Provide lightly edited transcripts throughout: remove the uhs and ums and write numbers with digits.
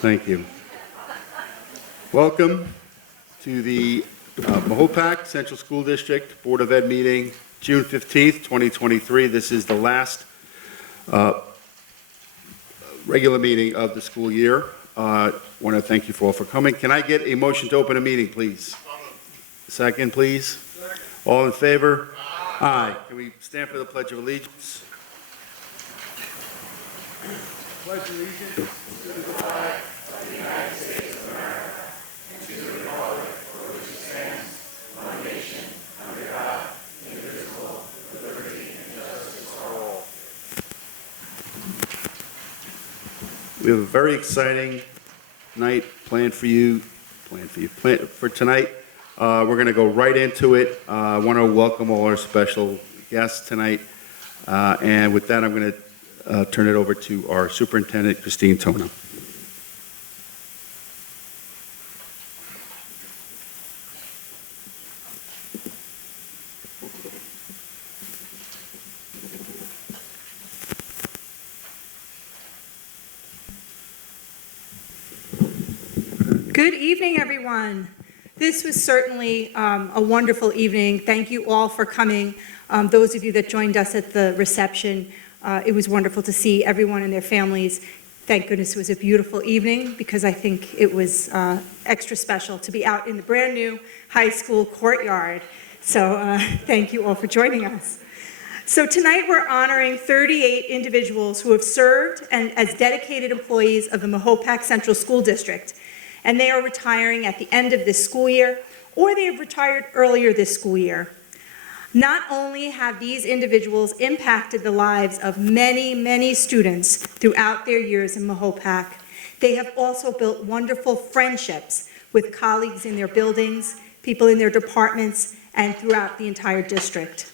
Thank you. Welcome to the Mahopac Central School District Board of Ed meeting, June 15th, 2023. This is the last regular meeting of the school year. I want to thank you all for coming. Can I get a motion to open a meeting, please? Second, please. Second. All in favor? Aye. Can we stand for the Pledge of Allegiance? Pledge allegiance to the flag of the United States of America and to the republic for which it stands, one nation, under God, indivisible, with liberty and justice for all. We have a very exciting night planned for tonight. We're going to go right into it. I want to welcome all our special guests tonight. And with that, I'm going to turn it over to our superintendent, Christine Tona. Good evening, everyone. This was certainly a wonderful evening. Thank you all for coming. Those of you that joined us at the reception, it was wonderful to see everyone and their families. Thank goodness it was a beautiful evening, because I think it was extra special to be out in the brand new high school courtyard. So thank you all for joining us. So tonight we're honoring 38 individuals who have served as dedicated employees of the Mahopac Central School District. And they are retiring at the end of this school year, or they have retired earlier this school year. Not only have these individuals impacted the lives of many, many students throughout their years in Mahopac, they have also built wonderful friendships with colleagues in their buildings, people in their departments, and throughout the entire district.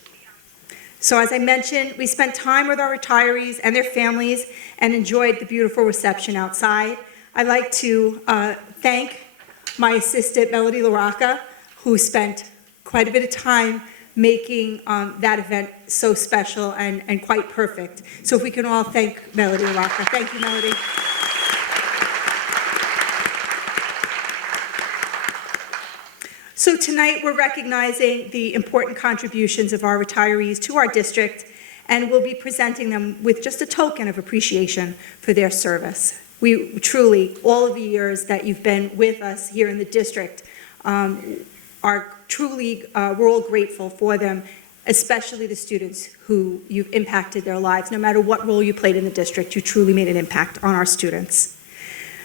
So as I mentioned, we spent time with our retirees and their families and enjoyed the beautiful reception outside. I'd like to thank my assistant, Melody LaRocca, who spent quite a bit of time making that event so special and quite perfect. So if we can all thank Melody LaRocca. Thank you, Melody. So tonight we're recognizing the important contributions of our retirees to our district, and we'll be presenting them with just a token of appreciation for their service. We truly, all of the years that you've been with us here in the district, are truly, we're all grateful for them, especially the students who you've impacted their lives. No matter what role you played in the district, you truly made an impact on our students.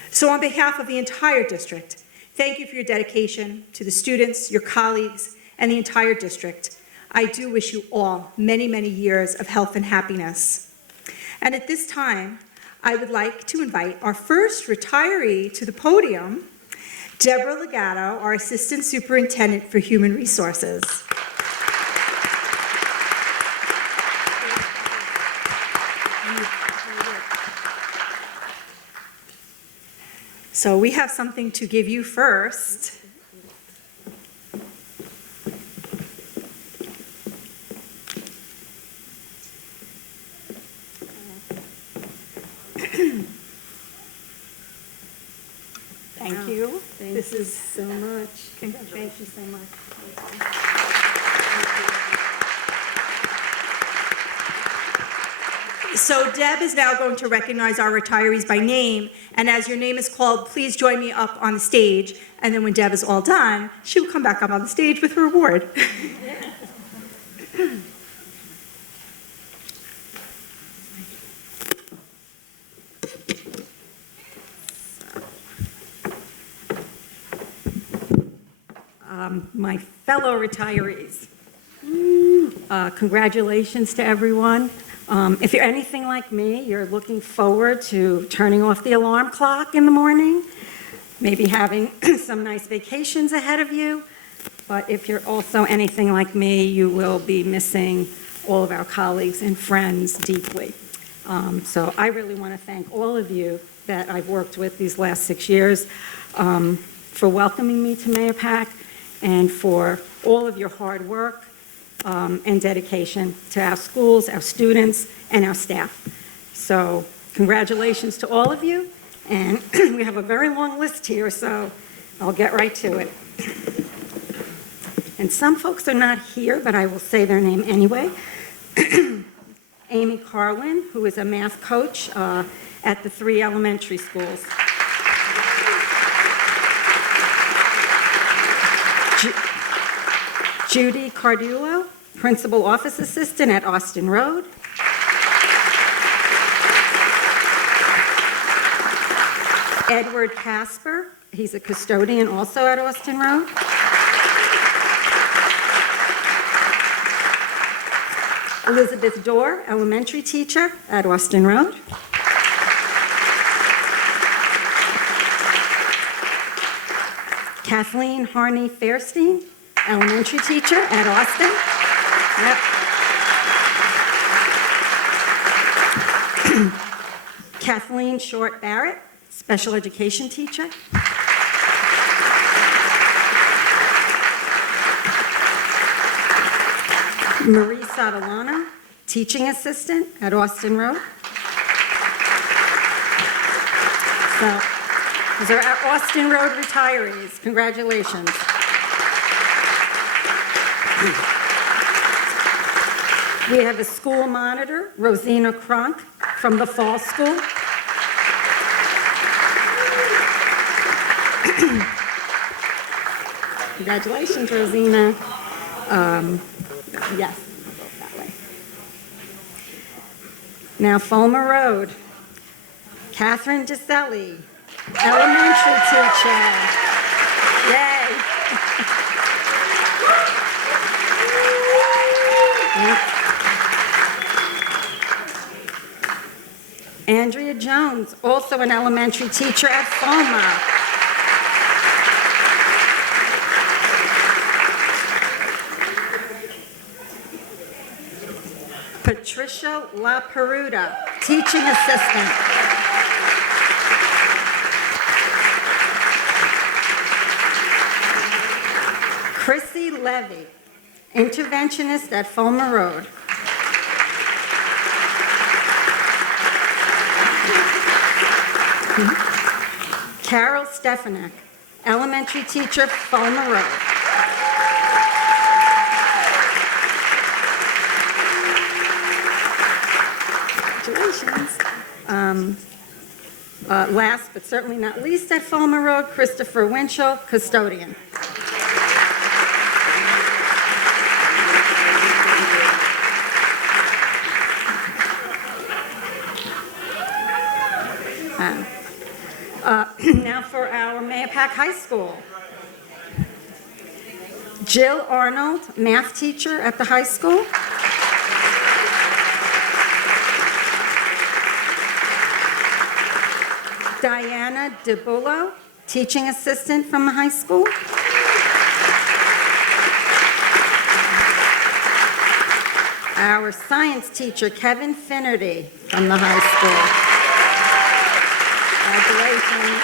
So on behalf of the entire district, thank you for your dedication to the students, your colleagues, and the entire district. I do wish you all many, many years of health and happiness. And at this time, I would like to invite our first retiree to the podium, Deborah Legato, our Assistant Superintendent for Human Resources. So we have something to give you first. Thank you. Thank you so much. Thank you so much. So Deb is now going to recognize our retirees by name, and as your name is called, please join me up on the stage, and then when Deb is all done, she will come back up on the stage with her award. My fellow retirees, congratulations to everyone. If you're anything like me, you're looking forward to turning off the alarm clock in the morning, maybe having some nice vacations ahead of you. But if you're also anything like me, you will be missing all of our colleagues and friends deeply. So I really want to thank all of you that I've worked with these last 6 years for welcoming me to Mahopac, and for all of your hard work and dedication to our schools, our students, and our staff. So congratulations to all of you, And we have a very long list here, so I'll get right to it. And some folks are not here, but I will say their name anyway. Amy Carlin, who is a math coach at the 3 elementary schools. Judy Cardullo, Principal Office Assistant at Austin Road. Edward Casper, he's a custodian also at Austin Road. Elizabeth Dorr, elementary teacher at Austin Road. Kathleen Harney Fairstein, elementary teacher at Austin. Yep. Kathleen Short Barrett, special education teacher. Marie Sotolano, teaching assistant at Austin Road. So, those are our Austin Road retirees. Congratulations. We have a school monitor, Rosina Cronk, from the Fall School. Congratulations, Rosina. Yes, that way. Now, Fulmer Road. Catherine DeSelli, elementary teacher. Yay. Andrea Jones, also an elementary teacher at Fulmer. Patricia La Peruta, teaching assistant. Chrissy Levy, interventionist at Fulmer Road. Carol Stefanik, elementary teacher, Fulmer Road. Congratulations. Last but certainly not least at Fulmer Road, Christopher Winchell, custodian. Now for our Mahopac High School. Jill Arnold, math teacher at the high school. Diana DeBullo, teaching assistant from the high school. Our science teacher, Kevin Finnerty, from the high school. Congratulations.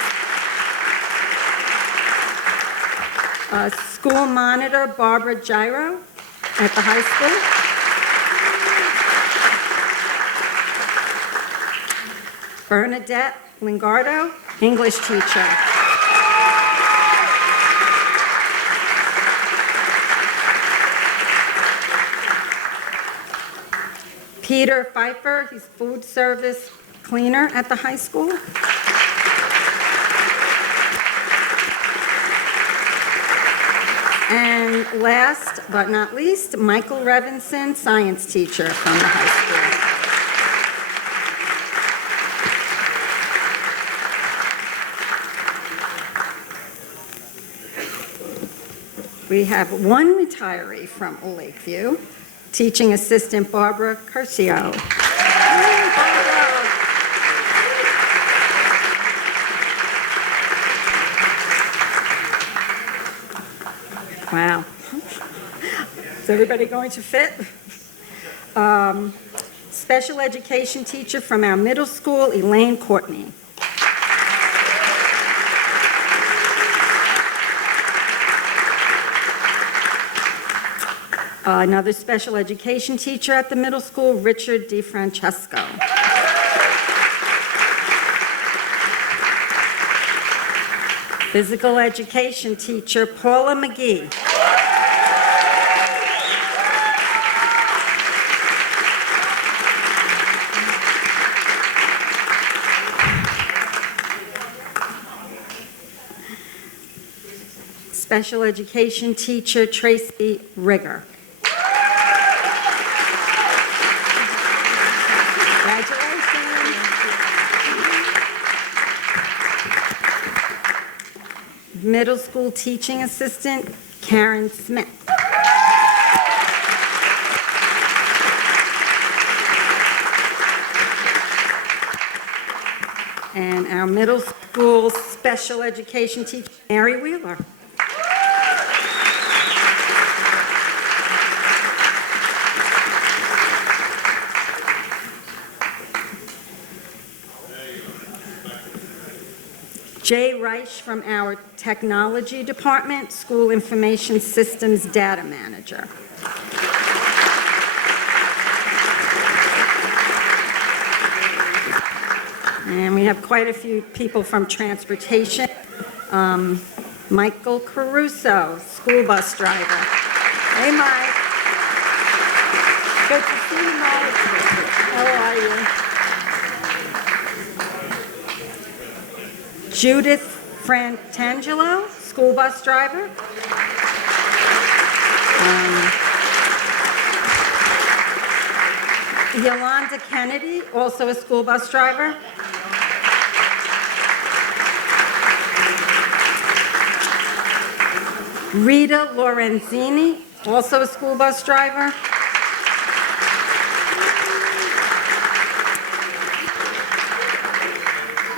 School monitor, Barbara Gyro, at the high school. Bernadette Lingardo, English teacher. Peter Pfeiffer, he's food service cleaner at the high school. And last but not least, Michael Revinson, science teacher from the high school. We have one retiree from Lakeview, teaching assistant Barbara Curcio. Wow. Is everybody going to fit? Special education teacher from our middle school, Elaine Courtney. Another special education teacher at the middle school, Richard DeFrancesco. Physical education teacher Paula McGee. Special education teacher Tracy Rigger. Congratulations. Middle school teaching assistant Karen Smith. And our middle school special education teacher Mary Wheeler. Jay Reich from our technology department, school information systems data manager. And we have quite a few people from transportation. Michael Caruso, school bus driver. Hey, Mike. Good to see you, Mike. How are you? Judith Frantangelo, school bus driver. Yolanda Kennedy, also a school bus driver. Rita Lorenzini, also a school bus driver.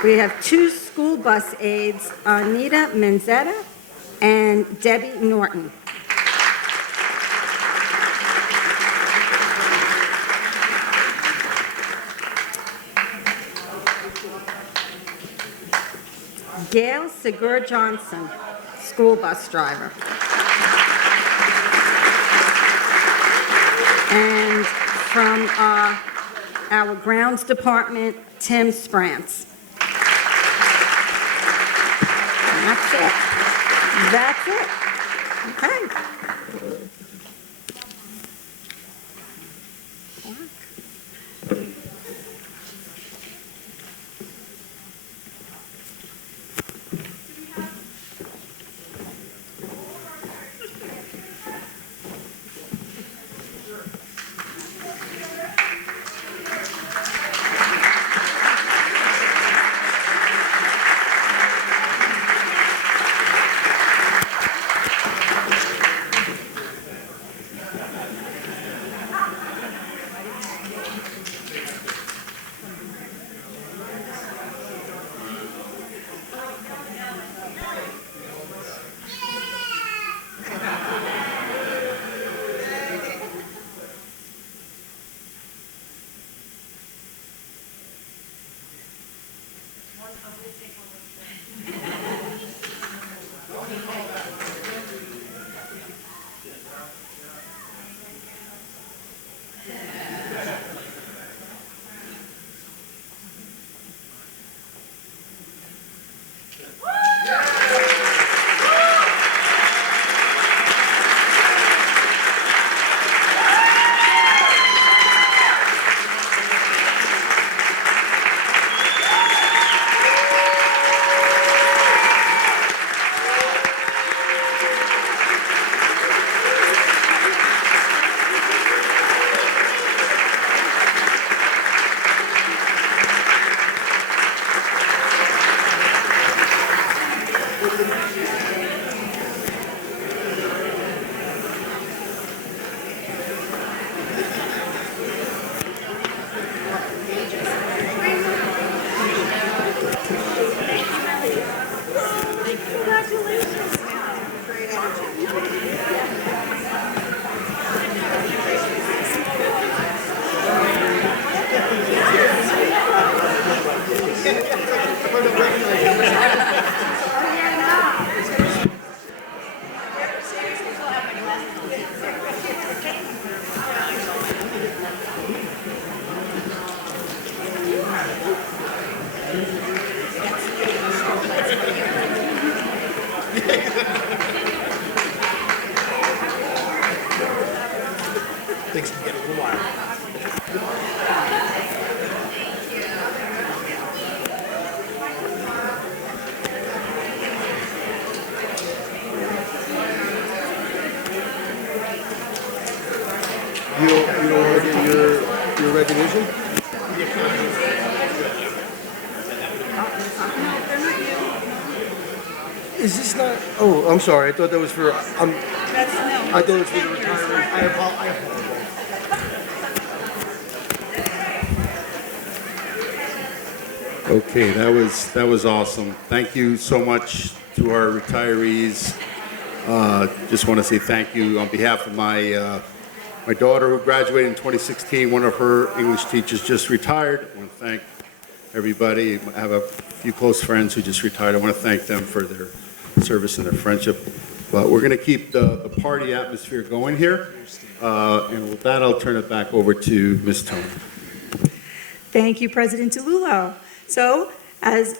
We have two school bus aides, Anita Manzetta and Debbie Norton. Gail Sigur Johnson, school bus driver. And from our grounds department, Tim Sprance. And that's it. That's it. Okay. Things can get a little wild. You don't want to get your recognition? Is this not? Oh, I'm sorry. I thought that was for. I thought it was for the retirees. I apologize. Okay, that was awesome. Thank you so much to our retirees. Just want to say thank you on behalf of my my daughter who graduated in 2016. One of her English teachers just retired. I want to thank everybody. I have a few close friends who just retired. I want to thank them for their service and their friendship. But we're going to keep the party atmosphere going here. And with that, I'll turn it back over to Ms. Tony. Thank you, President DeLullo. So, as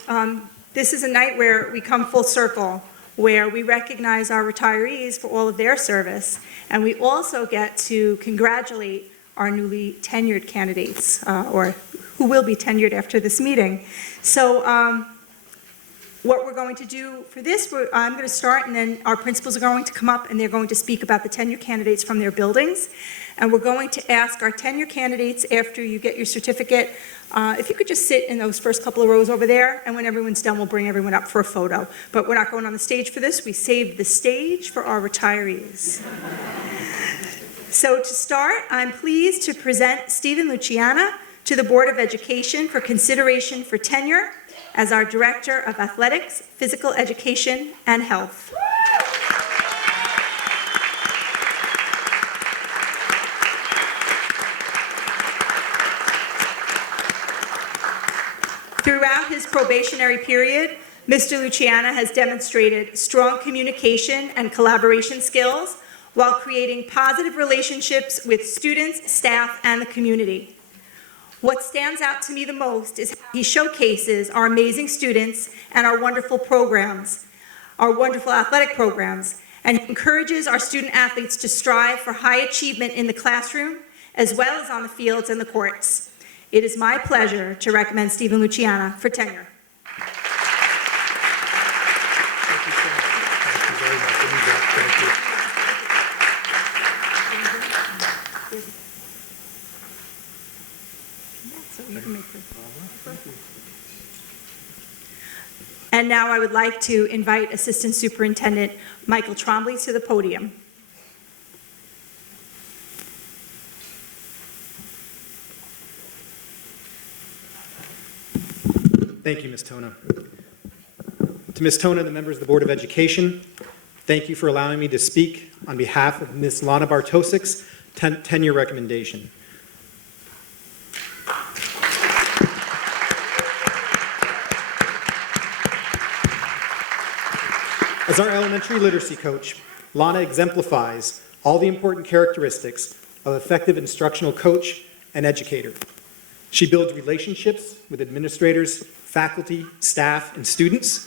this is a night where we come full circle, where we recognize our retirees for all of their service, and we also get to congratulate our newly tenured candidates, or who will be tenured after this meeting. So, what we're going to do for this, I'm going to start, and then our principals are going to come up, and they're going to speak about the tenure candidates from their buildings. And we're going to ask our tenure candidates, after you get your certificate, if you could just sit in those first couple of rows over there, and when everyone's done, we'll bring everyone up for a photo. But we're not going on the stage for this. We saved the stage for our retirees. So to start, I'm pleased to present Stephen Luciana to the Board of Education for consideration for tenure as our Director of Athletics, Physical Education, and Health. Throughout his probationary period, Mr. Luciana has demonstrated strong communication and collaboration skills while creating positive relationships with students, staff, and the community. What stands out to me the most is how he showcases our amazing students and our wonderful programs, our wonderful athletic programs, and encourages our student athletes to strive for high achievement in the classroom as well as on the fields and the courts. It is my pleasure to recommend Stephen Luciana for tenure. Thank you so much. Thank you very much. Thank you. And now I would like to invite Assistant Superintendent Michael Trombley to the podium. Thank you, Ms. Tona. To Ms. Tona and the members of the Board of Education, thank you for allowing me to speak on behalf of Ms. Lana Bartosik's tenure recommendation. As our elementary literacy coach, Lana exemplifies all the important characteristics of an effective instructional coach and educator. She builds relationships with administrators, faculty, staff, and students.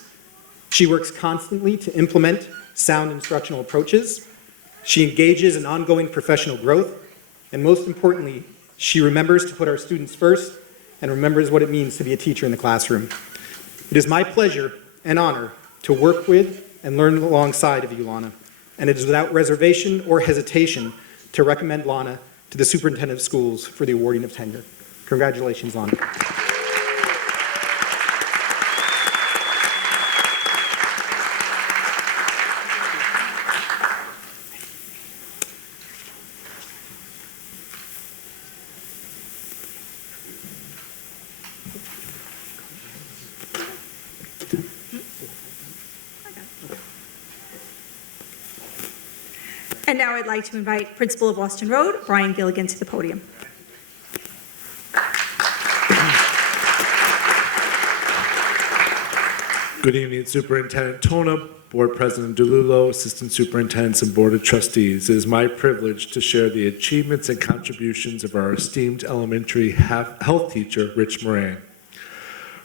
She works constantly to implement sound instructional approaches. She engages in ongoing professional growth. And most importantly, she remembers to put our students first and remembers what it means to be a teacher in the classroom. It is my pleasure and honor to work with and learn alongside of you, Lana. And it is without reservation or hesitation to recommend Lana to the Superintendent of Schools for the awarding of tenure. Congratulations, Lana. And now I'd like to invite Principal of Austin Road, Brian Gilligan, to the podium. Good evening, Superintendent Tona, Board President DeLullo, Assistant Superintendents, and Board of Trustees. It is my privilege to share the achievements and contributions of our esteemed elementary health teacher, Rich Moran.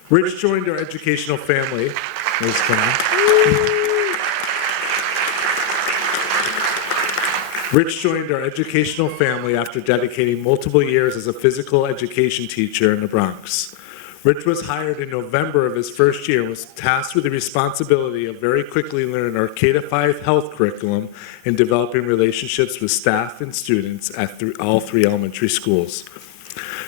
Rich joined our educational family. Rich joined our educational family after dedicating multiple years as a physical education teacher in the Bronx. Rich was hired in November of his first year and was tasked with the responsibility of very quickly learning our K-5 health curriculum and developing relationships with staff and students at all three elementary schools.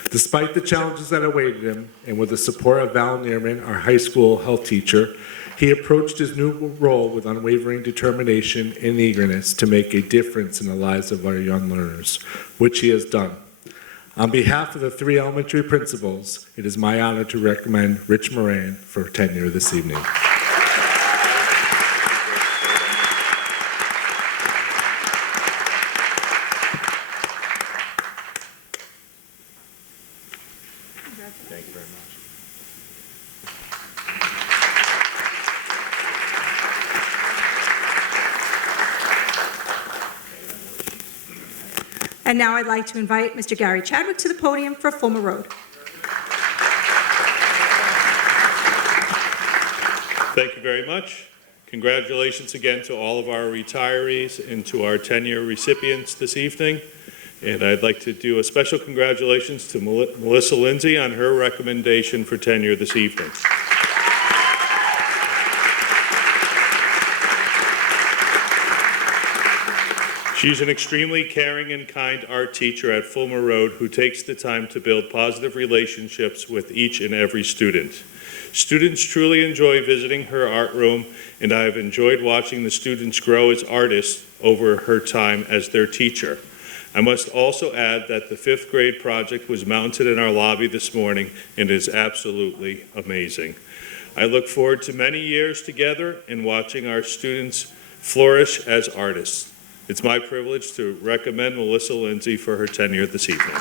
Despite the challenges that awaited him, and with the support of Val Neerman, our high school health teacher, he approached his new role with unwavering determination and eagerness to make a difference in the lives of our young learners, which he has done. On behalf of the three elementary principals, it is my honor to recommend Rich Moran for tenure this evening. Thank you very much. And now I'd like to invite Mr. Gary Chadwick to the podium for Fulmer Road. Thank you very much. Congratulations again to all of our retirees and to our tenure recipients this evening. And I'd like to do a special congratulations to Melissa Lindsay on her recommendation for tenure this evening. She's an extremely caring and kind art teacher at Fulmer Road who takes the time to build positive relationships with each and every student. Students truly enjoy visiting her art room, and I have enjoyed watching the students grow as artists over her time as their teacher. I must also add that the 5th grade project was mounted in our lobby this morning and is absolutely amazing. I look forward to many years together and watching our students flourish as artists. It's my privilege to recommend Melissa Lindsay for her tenure this evening.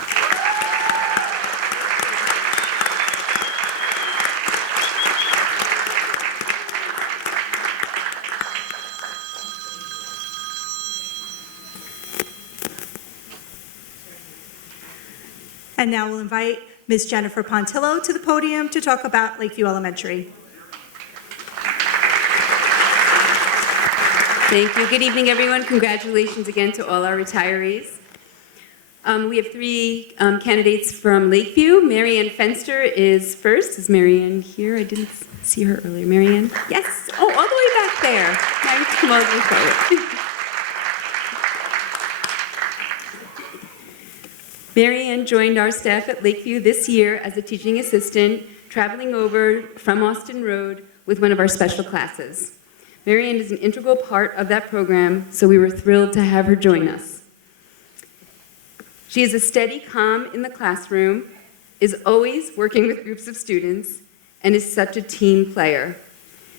And now we'll invite Ms. Jennifer Pontillo to the podium to talk about Lakeview Elementary. Thank you. Good evening, everyone. Congratulations again to all our retirees. We have 3 candidates from Lakeview. Marianne Fenster is first. Is Marianne here? I didn't see her earlier. Marianne? Yes. Oh, all the way back there. Now you can come all the way forward. Marianne joined our staff at Lakeview this year as a teaching assistant, traveling over from Austin Road with one of our special classes. Marianne is an integral part of that program, so we were thrilled to have her join us. She is a steady calm in the classroom, is always working with groups of students, and is such a team player.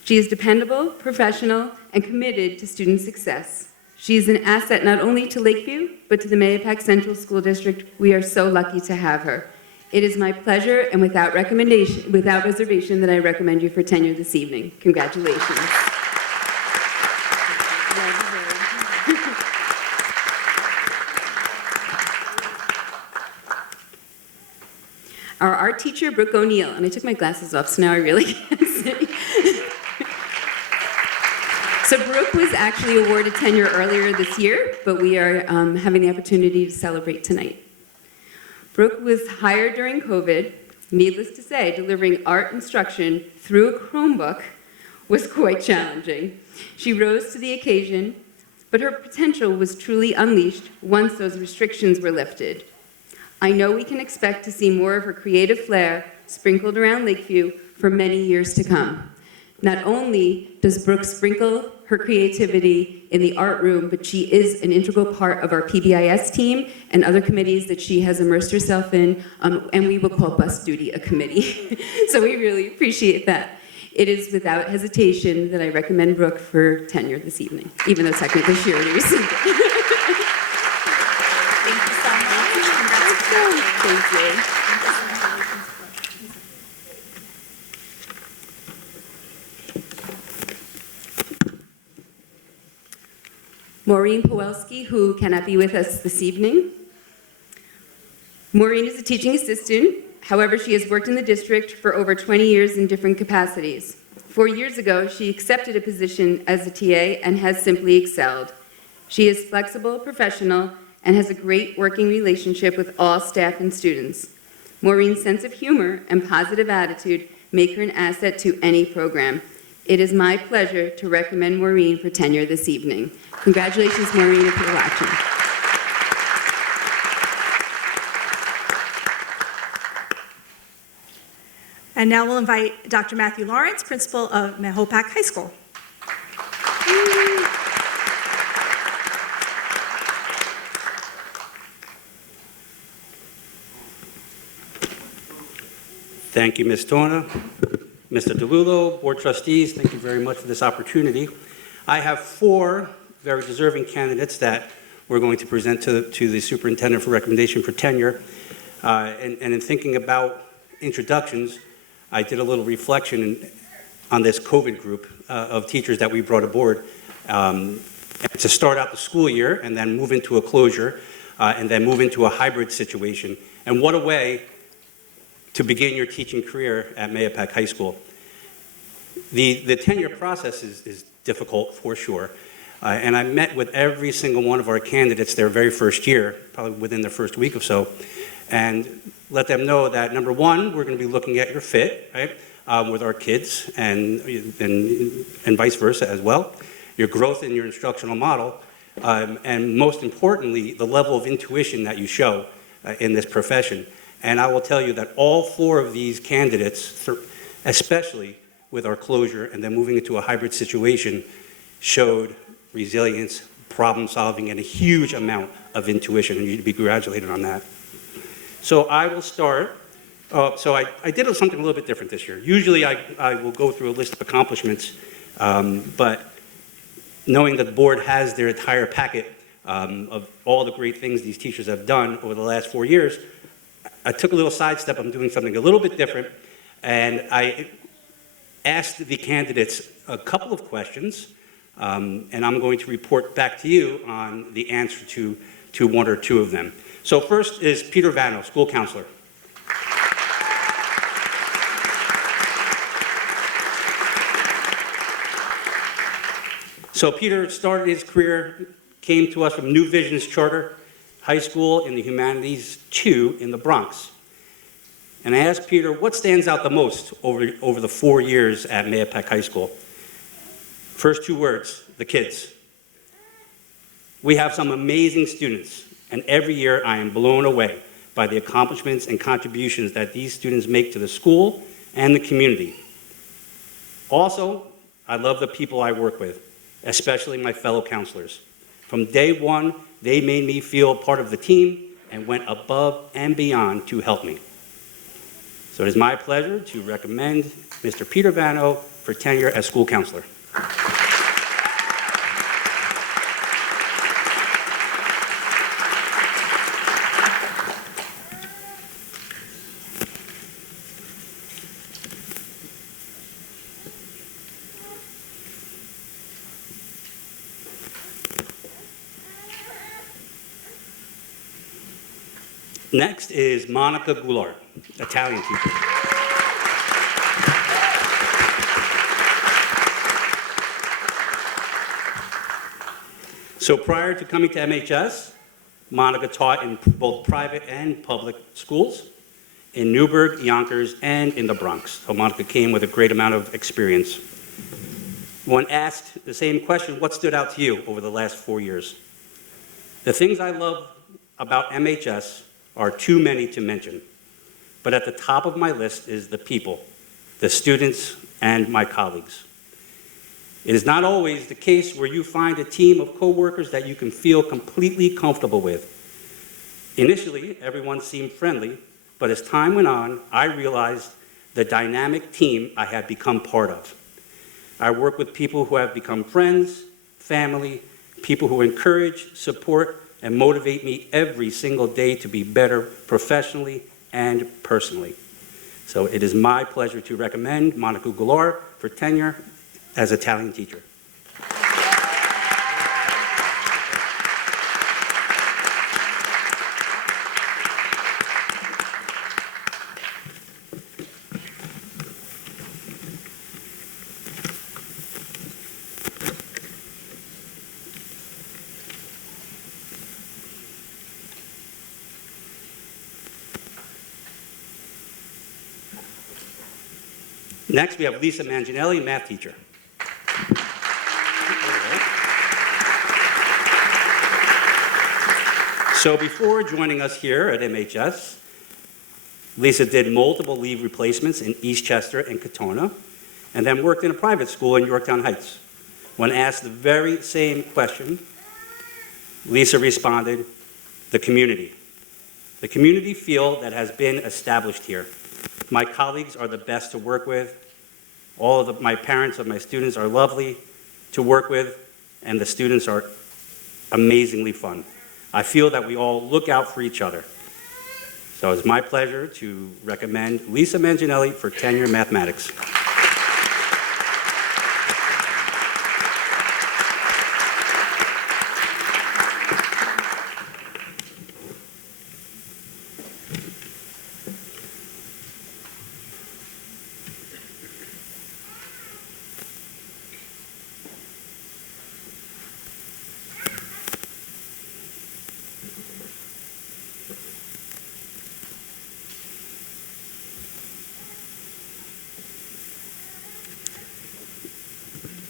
She is dependable, professional, and committed to student success. She is an asset not only to Lakeview, but to the Mahopac Central School District. We are so lucky to have her. It is my pleasure and without reservation that I recommend you for tenure this evening. Congratulations. Our art teacher, Brooke O'Neill, and I took my glasses off, so now I really can't see. So Brooke was actually awarded tenure earlier this year, but we are having the opportunity to celebrate tonight. Brooke was hired during COVID. Needless to say, delivering art instruction through a Chromebook was quite challenging. She rose to the occasion, but her potential was truly unleashed once those restrictions were lifted. I know we can expect to see more of her creative flair sprinkled around Lakeview for many years to come. Not only does Brooke sprinkle her creativity in the art room, but she is an integral part of our PBIS team and other committees that she has immersed herself in, and we will call bus duty a committee. So we really appreciate that. It is without hesitation that I recommend Brooke for tenure this evening, even though technically she already received it. Thank you so much. Thank you. Maureen Pawelski, who cannot be with us this evening. Maureen is a teaching assistant. However, she has worked in the district for over 20 years in different capacities. 4 years ago, she accepted a position as a TA and has simply excelled. She is flexible, professional, and has a great working relationship with all staff and students. Maureen's sense of humor and positive attitude make her an asset to any program. It is my pleasure to recommend Maureen for tenure this evening. Congratulations, Maureen, if you're watching. And now we'll invite Dr. Matthew Lawrence, principal of Mahopac High School. Thank you, Ms. Torna. Mr. DeLullo, Board Trustees, thank you very much for this opportunity. I have 4 very deserving candidates that we're going to present to the superintendent for recommendation for tenure. And in thinking about introductions, I did a little reflection on this COVID group of teachers that we brought aboard to start out the school year and then move into a closure and then move into a hybrid situation. And what a way to begin your teaching career at Mahopac High School. The tenure process is difficult for sure. And I met with every single one of our candidates their very first year, probably within the first week or so, and let them know that, number one, we're going to be looking at your fit, right, with our kids and vice versa as well, your growth in your instructional model, and most importantly, the level of intuition that you show in this profession. And I will tell you that all 4 of these candidates, especially with our closure and then moving into a hybrid situation, showed resilience, problem solving, and a huge amount of intuition, and you'd be congratulated on that. So I will start. So I did something a little bit different this year. Usually I will go through a list of accomplishments, but knowing that the board has their entire packet of all the great things these teachers have done over the last 4 years, I took a little sidestep. I'm doing something a little bit different, and I asked the candidates a couple of questions, and I'm going to report back to you on the answer to 1 or 2 of them. So first is Peter Vano, school counselor. So Peter started his career, came to us from New Visions Charter High School in the Humanities 2 in the Bronx. And I asked Peter, what stands out the most over the 4 years at Mahopac High School? First 2 words, the kids. We have some amazing students, and every year I am blown away by the accomplishments and contributions that these students make to the school and the community. Also, I love the people I work with, especially my fellow counselors. From day one, they made me feel part of the team and went above and beyond to help me. So it is my pleasure to recommend Mr. Peter Vano for tenure as school counselor. Next is Monica Goulart, Italian teacher. So prior to coming to MHS, Monica taught in both private and public schools in Newburgh, Yonkers, and in the Bronx. So Monica came with a great amount of experience. When asked the same question, what stood out to you over the last 4 years? The things I love about MHS are too many to mention, but at the top of my list is the people, the students, and my colleagues. It is not always the case where you find a team of coworkers that you can feel completely comfortable with. Initially, everyone seemed friendly, but as time went on, I realized the dynamic team I had become part of. I work with people who have become friends, family, people who encourage, support, and motivate me every single day to be better professionally and personally. So it is my pleasure to recommend Monica Goulart for tenure as Italian teacher. Next, we have Lisa Manginelli, math teacher. So before joining us here at MHS, Lisa did multiple leave replacements in Eastchester and Katona, and then worked in a private school in Yorktown Heights. When asked the very same question, Lisa responded, the community. The community feel that has been established here. My colleagues are the best to work with. All of my parents of my students are lovely to work with, and the students are amazingly fun. I feel that we all look out for each other. So it's my pleasure to recommend Lisa Manginelli for tenure in mathematics.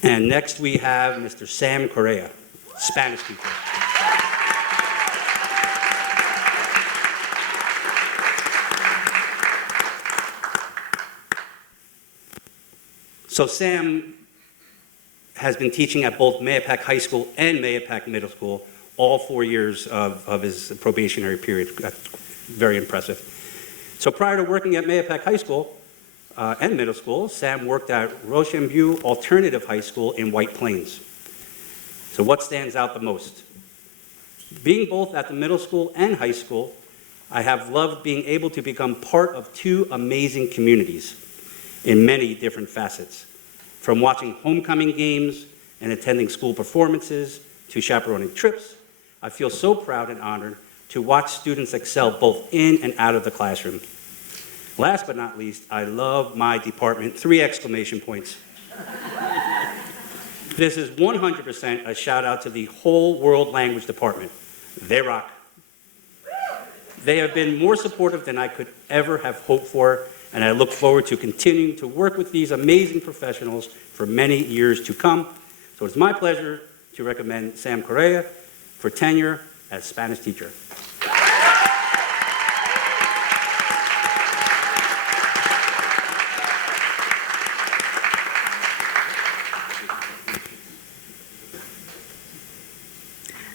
And next we have Mr. Sam Correa, Spanish teacher. So Sam has been teaching at both Mahopac High School and Mahopac Middle School, all 4 years of his probationary period. That's very impressive. So prior to working at Mahopac High School, and middle school, Sam worked at Rochambeau Alternative High School in White Plains. So what stands out the most? Being both at the middle school and high school, I have loved being able to become part of two amazing communities in many different facets. From watching homecoming games and attending school performances to chaperoning trips, I feel so proud and honored to watch students excel both in and out of the classroom. Last but not least, I love my department, 3 exclamation points. This is 100% a shout out to the whole world language department. They rock. They have been more supportive than I could ever have hoped for, and I look forward to continuing to work with these amazing professionals for many years to come. So it's my pleasure to recommend Sam Correa for tenure as Spanish teacher.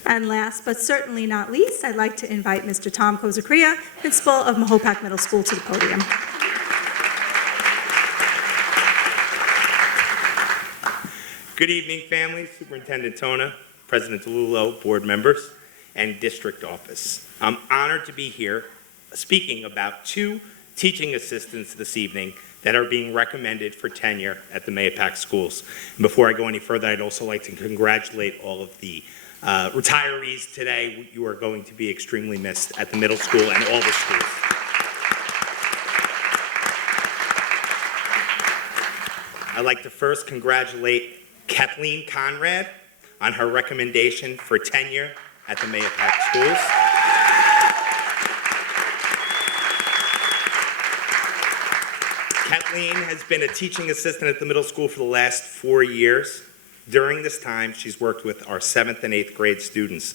And last but certainly not least, I'd like to invite Mr. Tom Kozakria, principal of Mahopac Middle School, to the podium. Good evening, families, Superintendent Tona, President DeLullo, board members, and district office. I'm honored to be here speaking about 2 teaching assistants this evening that are being recommended for tenure at the Mahopac schools. And before I go any further, I'd also like to congratulate all of the retirees today. You are going to be extremely missed at the middle school and all the schools. I'd like to first congratulate Kathleen Conrad on her recommendation for tenure at the Mahopac schools. Kathleen has been a teaching assistant at the middle school for the last 4 years. During this time, she's worked with our 7th and 8th grade students.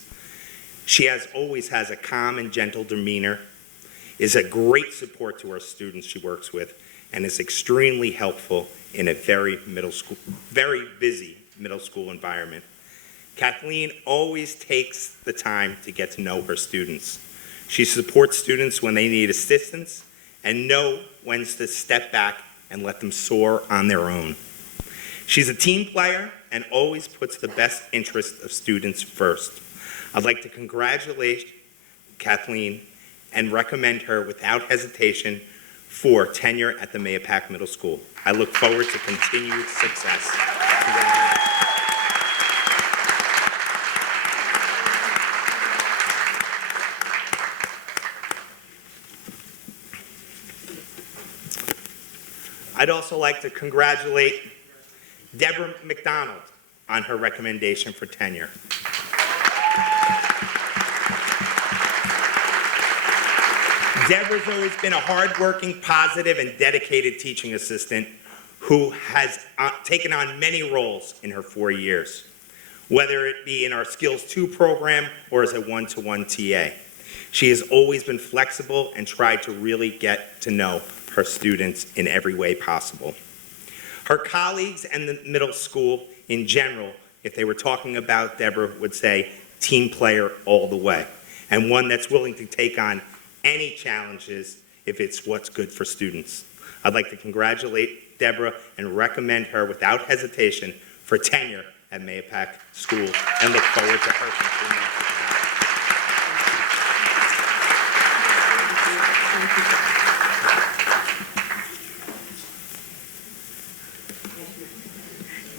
She always has a calm and gentle demeanor, is a great support to our students she works with, and is extremely helpful in a very busy middle school environment. Kathleen always takes the time to get to know her students. She supports students when they need assistance and know when to step back and let them soar on their own. She's a team player and always puts the best interest of students first. I'd like to congratulate Kathleen and recommend her without hesitation for tenure at the Mahopac Middle School. I look forward to continued success. I'd also like to congratulate Deborah McDonald on her recommendation for tenure. Deborah's always been a hardworking, positive, and dedicated teaching assistant who has taken on many roles in her 4 years, whether it be in our Skills 2 program or as a one-to-one TA. She has always been flexible and tried to really get to know her students in every way possible. Her colleagues and the middle school in general, if they were talking about Deborah, would say team player all the way, and one that's willing to take on any challenges if it's what's good for students. I'd like to congratulate Deborah and recommend her without hesitation for tenure at Mahopac School and look forward to her continuing.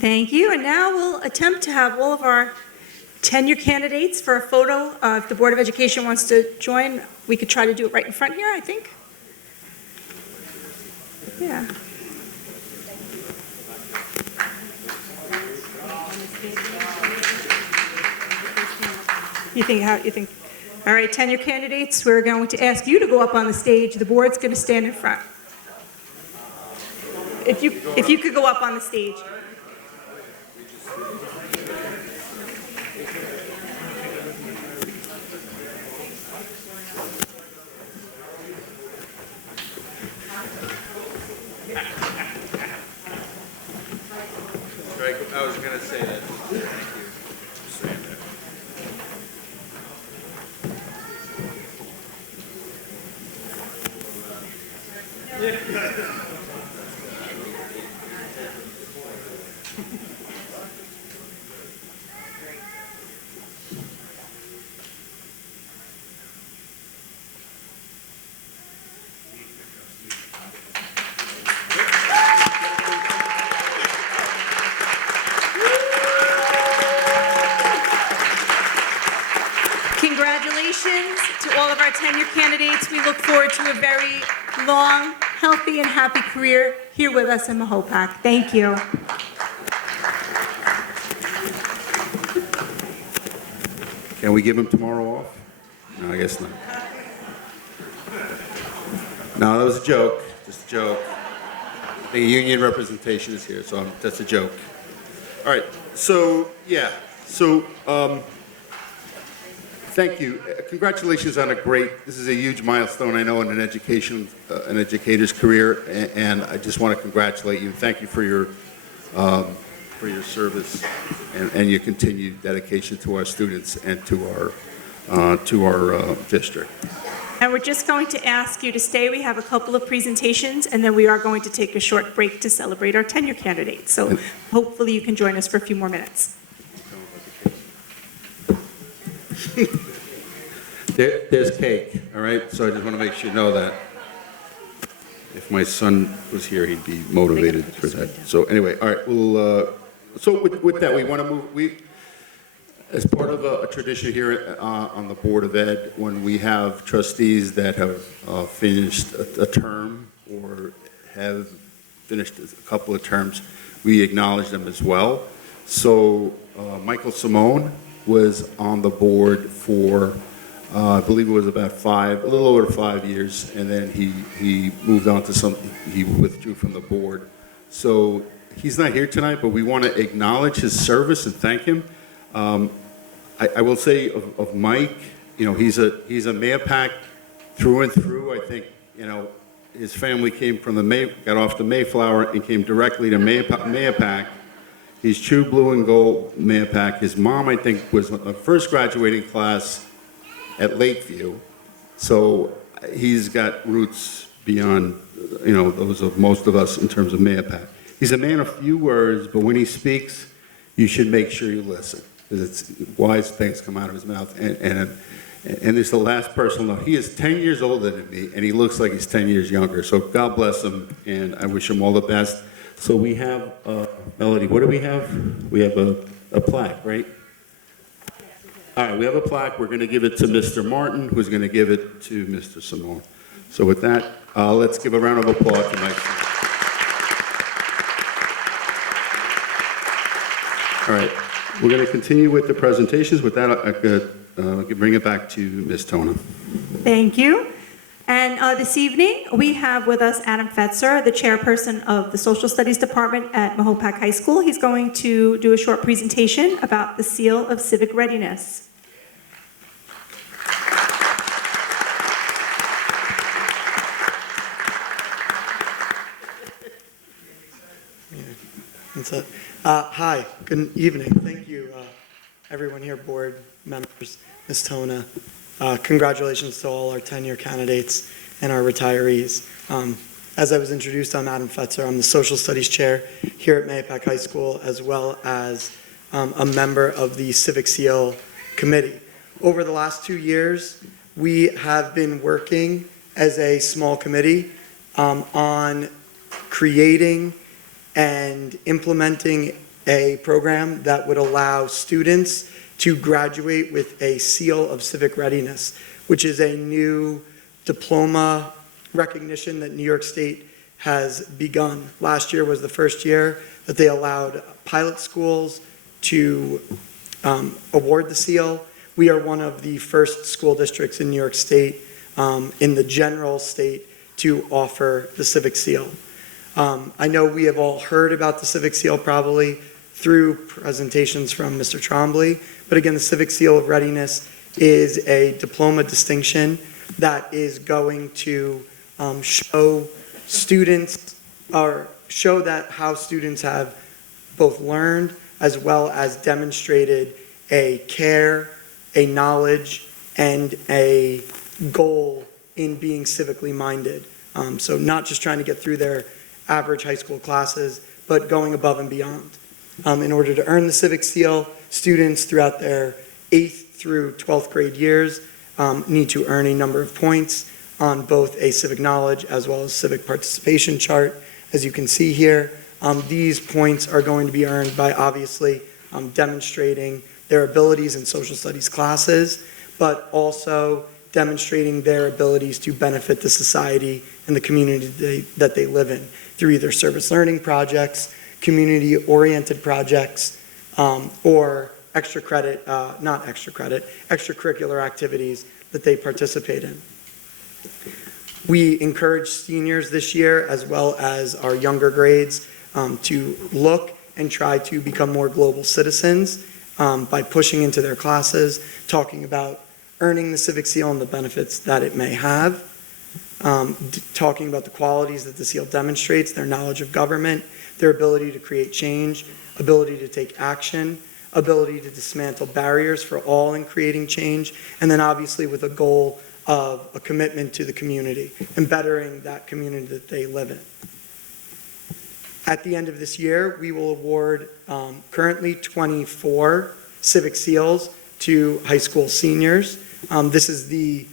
Thank you. And now we'll attempt to have all of our tenure candidates for a photo. If the Board of Education wants to join, we could try to do it right in front here, I think. Yeah. You think, all right, tenure candidates, we're going to ask you to go up on the stage. The board's going to stand in front. If you could go up on the stage. I was going to say that. Congratulations to all of our tenure candidates. We look forward to a very long, healthy, and happy career here with us in Mahopac. Thank you. Can we give him tomorrow off? No, I guess not. No, that was a joke, just a joke. The union representation is here, so that's a joke. All right, so, yeah, so, thank you. Congratulations on this is a huge milestone, I know, in an educator's career, and I just want to congratulate you. Thank you for your service and your continued dedication to our students and to our district. And we're just going to ask you to stay. We have a couple of presentations, and then we are going to take a short break to celebrate our tenure candidates. So hopefully you can join us for a few more minutes. There's cake, all right? So I just want to make sure you know that. If my son was here, he'd be motivated for that. So anyway, all right, we'll, so with that, we want to move, as part of a tradition here on the Board of Ed, when we have trustees that have finished a term or have finished a couple of terms, we acknowledge them as well. So Michael Simone was on the board for, I believe it was about a little over 5 years, and then he moved on to he withdrew from the board. So he's not here tonight, but we want to acknowledge his service and thank him. I will say of Mike, you know, he's a Mahopac through and through. I think, you know, his family came from got off the Mayflower and came directly to Mahopac. He's true blue and gold Mahopac. His mom, I think, was the first graduating class at Lakeview. So he's got roots beyond, you know, those of most of us in terms of Mahopac. He's a man of few words, but when he speaks, you should make sure you listen, because it's wise things come out of his mouth. And it's the last person to know. He is 10 years older than me, and he looks like he's 10 years younger. So God bless him, and I wish him all the best. So we have, Melody, what do we have? We have a plaque, right? All right, we have a plaque. We're going to give it to Mr. Martin, who's going to give it to Mr. Simone. So with that, let's give a round of applause to Mike. All right, we're going to continue with the presentations. With that, I could bring it back to Ms. Tona. Thank you. And this evening, we have with us Adam Fetzer, the chairperson of the Social Studies Department at Mahopac High School. He's going to do a short presentation about the Seal of Civic Readiness. Hi, good evening. Thank you, everyone here, board members, Ms. Tona. Congratulations to all our tenure candidates and our retirees. As I was introduced, I'm Adam Fetzer. I'm the Social Studies Chair here at Mahopac High School, as well as a member of the Civic Seal Committee. Over the last 2 years, we have been working as a small committee on creating and implementing a program that would allow students to graduate with a Seal of Civic Readiness, which is a new diploma recognition that New York State has begun. Last year was the first year that they allowed pilot schools to award the seal. We are one of the first school districts in New York State, in the general state, to offer the Civic Seal. I know we have all heard about the Civic Seal probably through presentations from Mr. Trombley, but again, the Civic Seal of Readiness is a diploma distinction that is going to show students, or show that how students have both learned as well as demonstrated a care, a knowledge, and a goal in being civically minded. So not just trying to get through their average high school classes, but going above and beyond. In order to earn the Civic Seal, students throughout their 8th through 12th grade years need to earn a number of points on both a civic knowledge as well as civic participation chart. As you can see here, these points are going to be earned by obviously demonstrating their abilities in social studies classes, but also demonstrating their abilities to benefit the society and the community that they live in through either service learning projects, community-oriented projects, or extracurricular activities that they participate in. We encourage seniors this year, as well as our younger grades, to look and try to become more global citizens by pushing into their classes, talking about earning the Civic Seal and the benefits that it may have, talking about the qualities that the seal demonstrates, their knowledge of government, their ability to create change, ability to take action, ability to dismantle barriers for all in creating change, and then obviously with a goal of a commitment to the community and bettering that community that they live in. At the end of this year, we will award currently 24 Civic Seals to high school seniors. This is the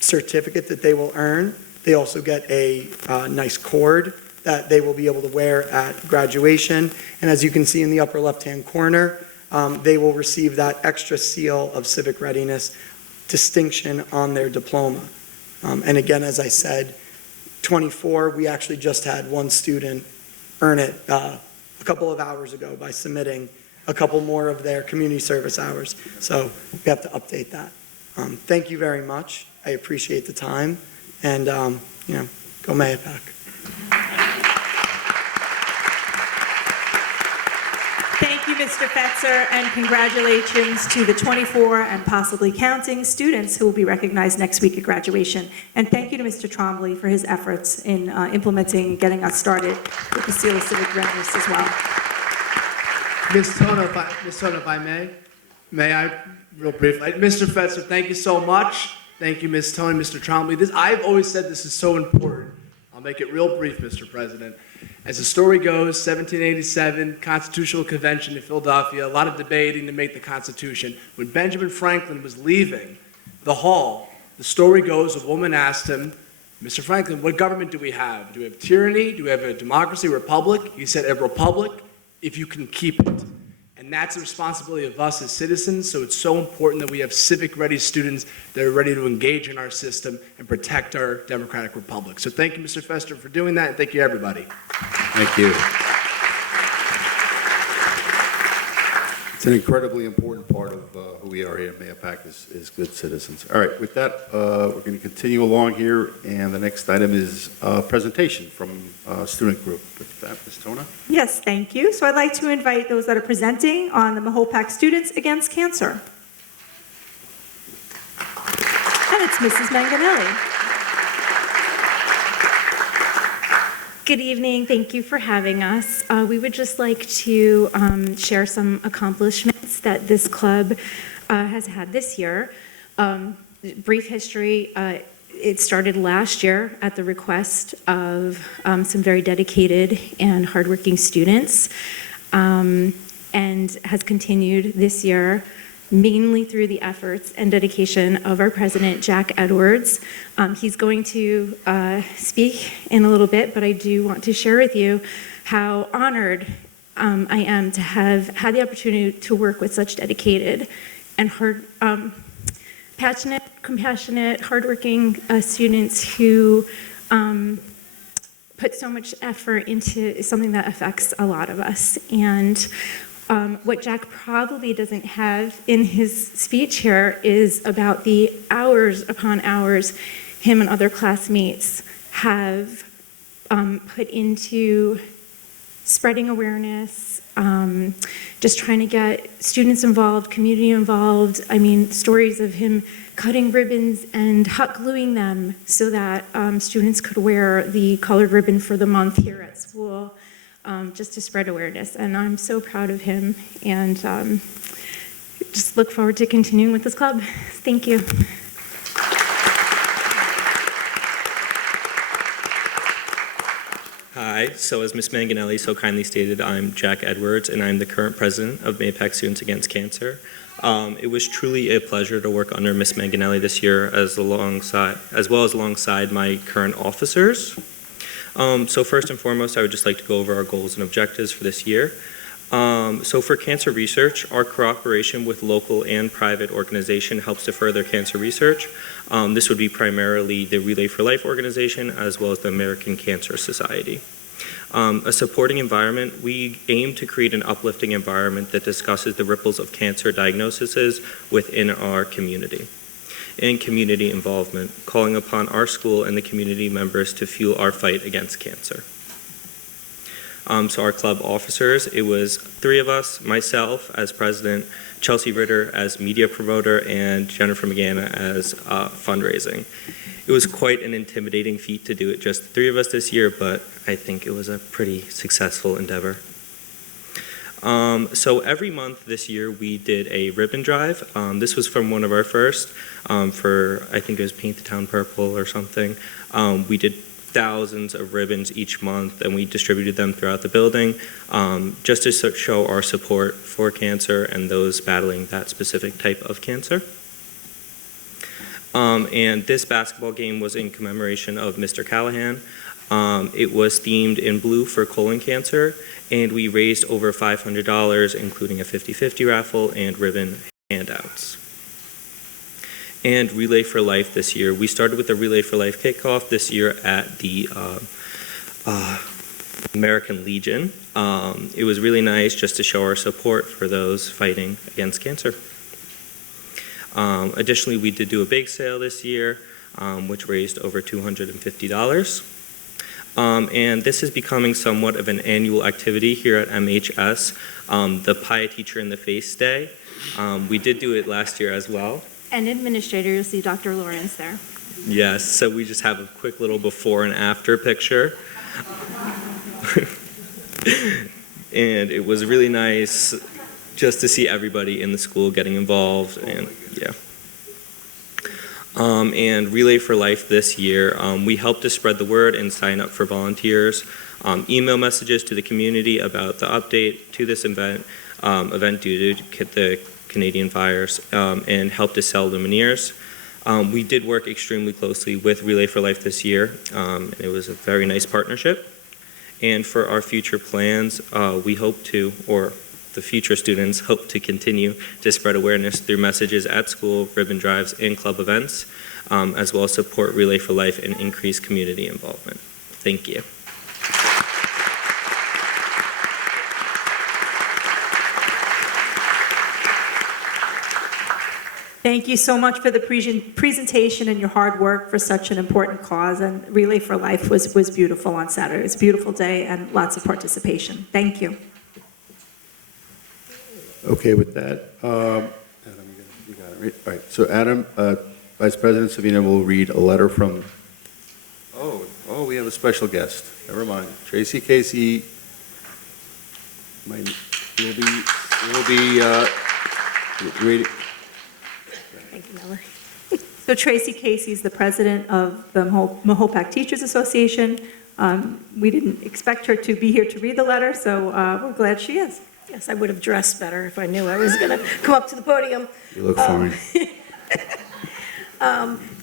certificate that they will earn. They also get a nice cord that they will be able to wear at graduation. And as you can see in the upper left-hand corner, they will receive that extra seal of civic readiness distinction on their diploma. And again, as I said, 24, we actually just had one student earn it a couple of hours ago by submitting a couple more of their community service hours. So we have to update that. Thank you very much. I appreciate the time. And, go Mahopac. Thank you, Mr. Fetzer, and congratulations to the 24 and possibly counting students who will be recognized next week at graduation. And thank you to Mr. Trombley for his efforts in implementing, getting us started with the Seal of Civic Readiness as well. Ms. Tona, if I may I, real briefly. Mr. Fetzer, thank you so much. Thank you, Ms. Tona, Mr. Trombley. I've always said this is so important. I'll make it real brief, Mr. President. As the story goes, 1787, Constitutional Convention in Philadelphia, a lot of debating to make the Constitution. When Benjamin Franklin was leaving the hall, the story goes, a woman asked him, Mr. Franklin, what government do we have? Do we have tyranny? Do we have a democracy, republic? He said, a republic, if you can keep it. And that's the responsibility of us as citizens, so it's so important that we have civic-ready students that are ready to engage in our system and protect our democratic republic. So thank you, Mr. Fetzer, for doing that, and thank you, everybody. Thank you. It's an incredibly important part of who we are here at Mahopac is good citizens. All right, with that, we're going to continue along here, and the next item is a presentation from student group. With that, Ms. Tona? Yes, thank you. So I'd like to invite those that are presenting on the Mahopac Students Against Cancer. And it's Mrs. Manganelli. Good evening. Thank you for having us. We would just like to share some accomplishments that this club has had this year. Brief history, it started last year at the request of some very dedicated and hardworking students, and has continued this year mainly through the efforts and dedication of our president, Jack Edwards. He's going to speak in a little bit, but I do want to share with you how honored I am to have had the opportunity to work with such dedicated and passionate, compassionate, hardworking students who put so much effort into something that affects a lot of us. And what Jack probably doesn't have in his speech here is about the hours upon hours him and other classmates have put into spreading awareness, just trying to get students involved, community involved. I mean, stories of him cutting ribbons and hot gluing them so that students could wear the colored ribbon for the month here at school. Just to spread awareness, and I'm so proud of him, and just look forward to continuing with this club. Thank you. Hi, so as Ms. Manganelli so kindly stated, I'm Jack Edwards, and I'm the current president of Mahopac Students Against Cancer. It was truly a pleasure to work under Ms. Manganelli this year, as well as alongside my current officers. So first and foremost, I would just like to go over our goals and objectives for this year. So for cancer research, our cooperation with local and private organization helps to further cancer research. This would be primarily the Relay for Life organization as well as the American Cancer Society. A supporting environment, we aim to create an uplifting environment that discusses the ripples of cancer diagnoses within our community. And community involvement, calling upon our school and the community members to fuel our fight against cancer. So our club officers, it was 3 of us, myself as president, Chelsea Ritter as media promoter, and Jennifer McGanna as fundraising. It was quite an intimidating feat to do it just the 3 of us this year, but I think it was a pretty successful endeavor. So every month this year we did a ribbon drive. This was from one of our first for, I think it was Paint the Town Purple or something. We did thousands of ribbons each month and we distributed them throughout the building just to show our support for cancer and those battling that specific type of cancer. And this basketball game was in commemoration of Mr. Callahan. It was themed in blue for colon cancer, and we raised over $500, including a 50-50 raffle and ribbon handouts. And Relay for Life this year. We started with the Relay for Life kickoff this year at the American Legion. It was really nice just to show our support for those fighting against cancer. Additionally, we did do a bake sale this year, which raised over $250. And this is becoming somewhat of an annual activity here at MHS, the Pie a Teacher in the Face Day. We did do it last year as well. And administrator, you'll see Dr. Lawrence there. Yes, so we just have a quick little before and after picture. And it was really nice just to see everybody in the school getting involved, and yeah. And Relay for Life this year, we helped to spread the word and sign up for volunteers, email messages to the community about the update to this event due to the Canadian fires, and helped to sell luminaires. We did work extremely closely with Relay for Life this year, and it was a very nice partnership. And for our future plans, we hope to, or the future students hope to continue to spread awareness through messages at school, ribbon drives, and club events, as well as support Relay for Life and increase community involvement. Thank you. Thank you so much for the presentation and your hard work for such an important cause. And Relay for Life was beautiful on Saturday. It was a beautiful day and lots of participation. Thank you. Okay, with that, Adam, you got it, right? All right, so Adam, Vice President Savina will read a letter from, we have a special guest. Never mind. Tracy Casey will be reading. Thank you, Melanie. So Tracy Casey is the president of the Mahopac Teachers Association. We didn't expect her to be here to read the letter, so we're glad she is. Yes, I would have dressed better if I knew I was going to come up to the podium. You look fine.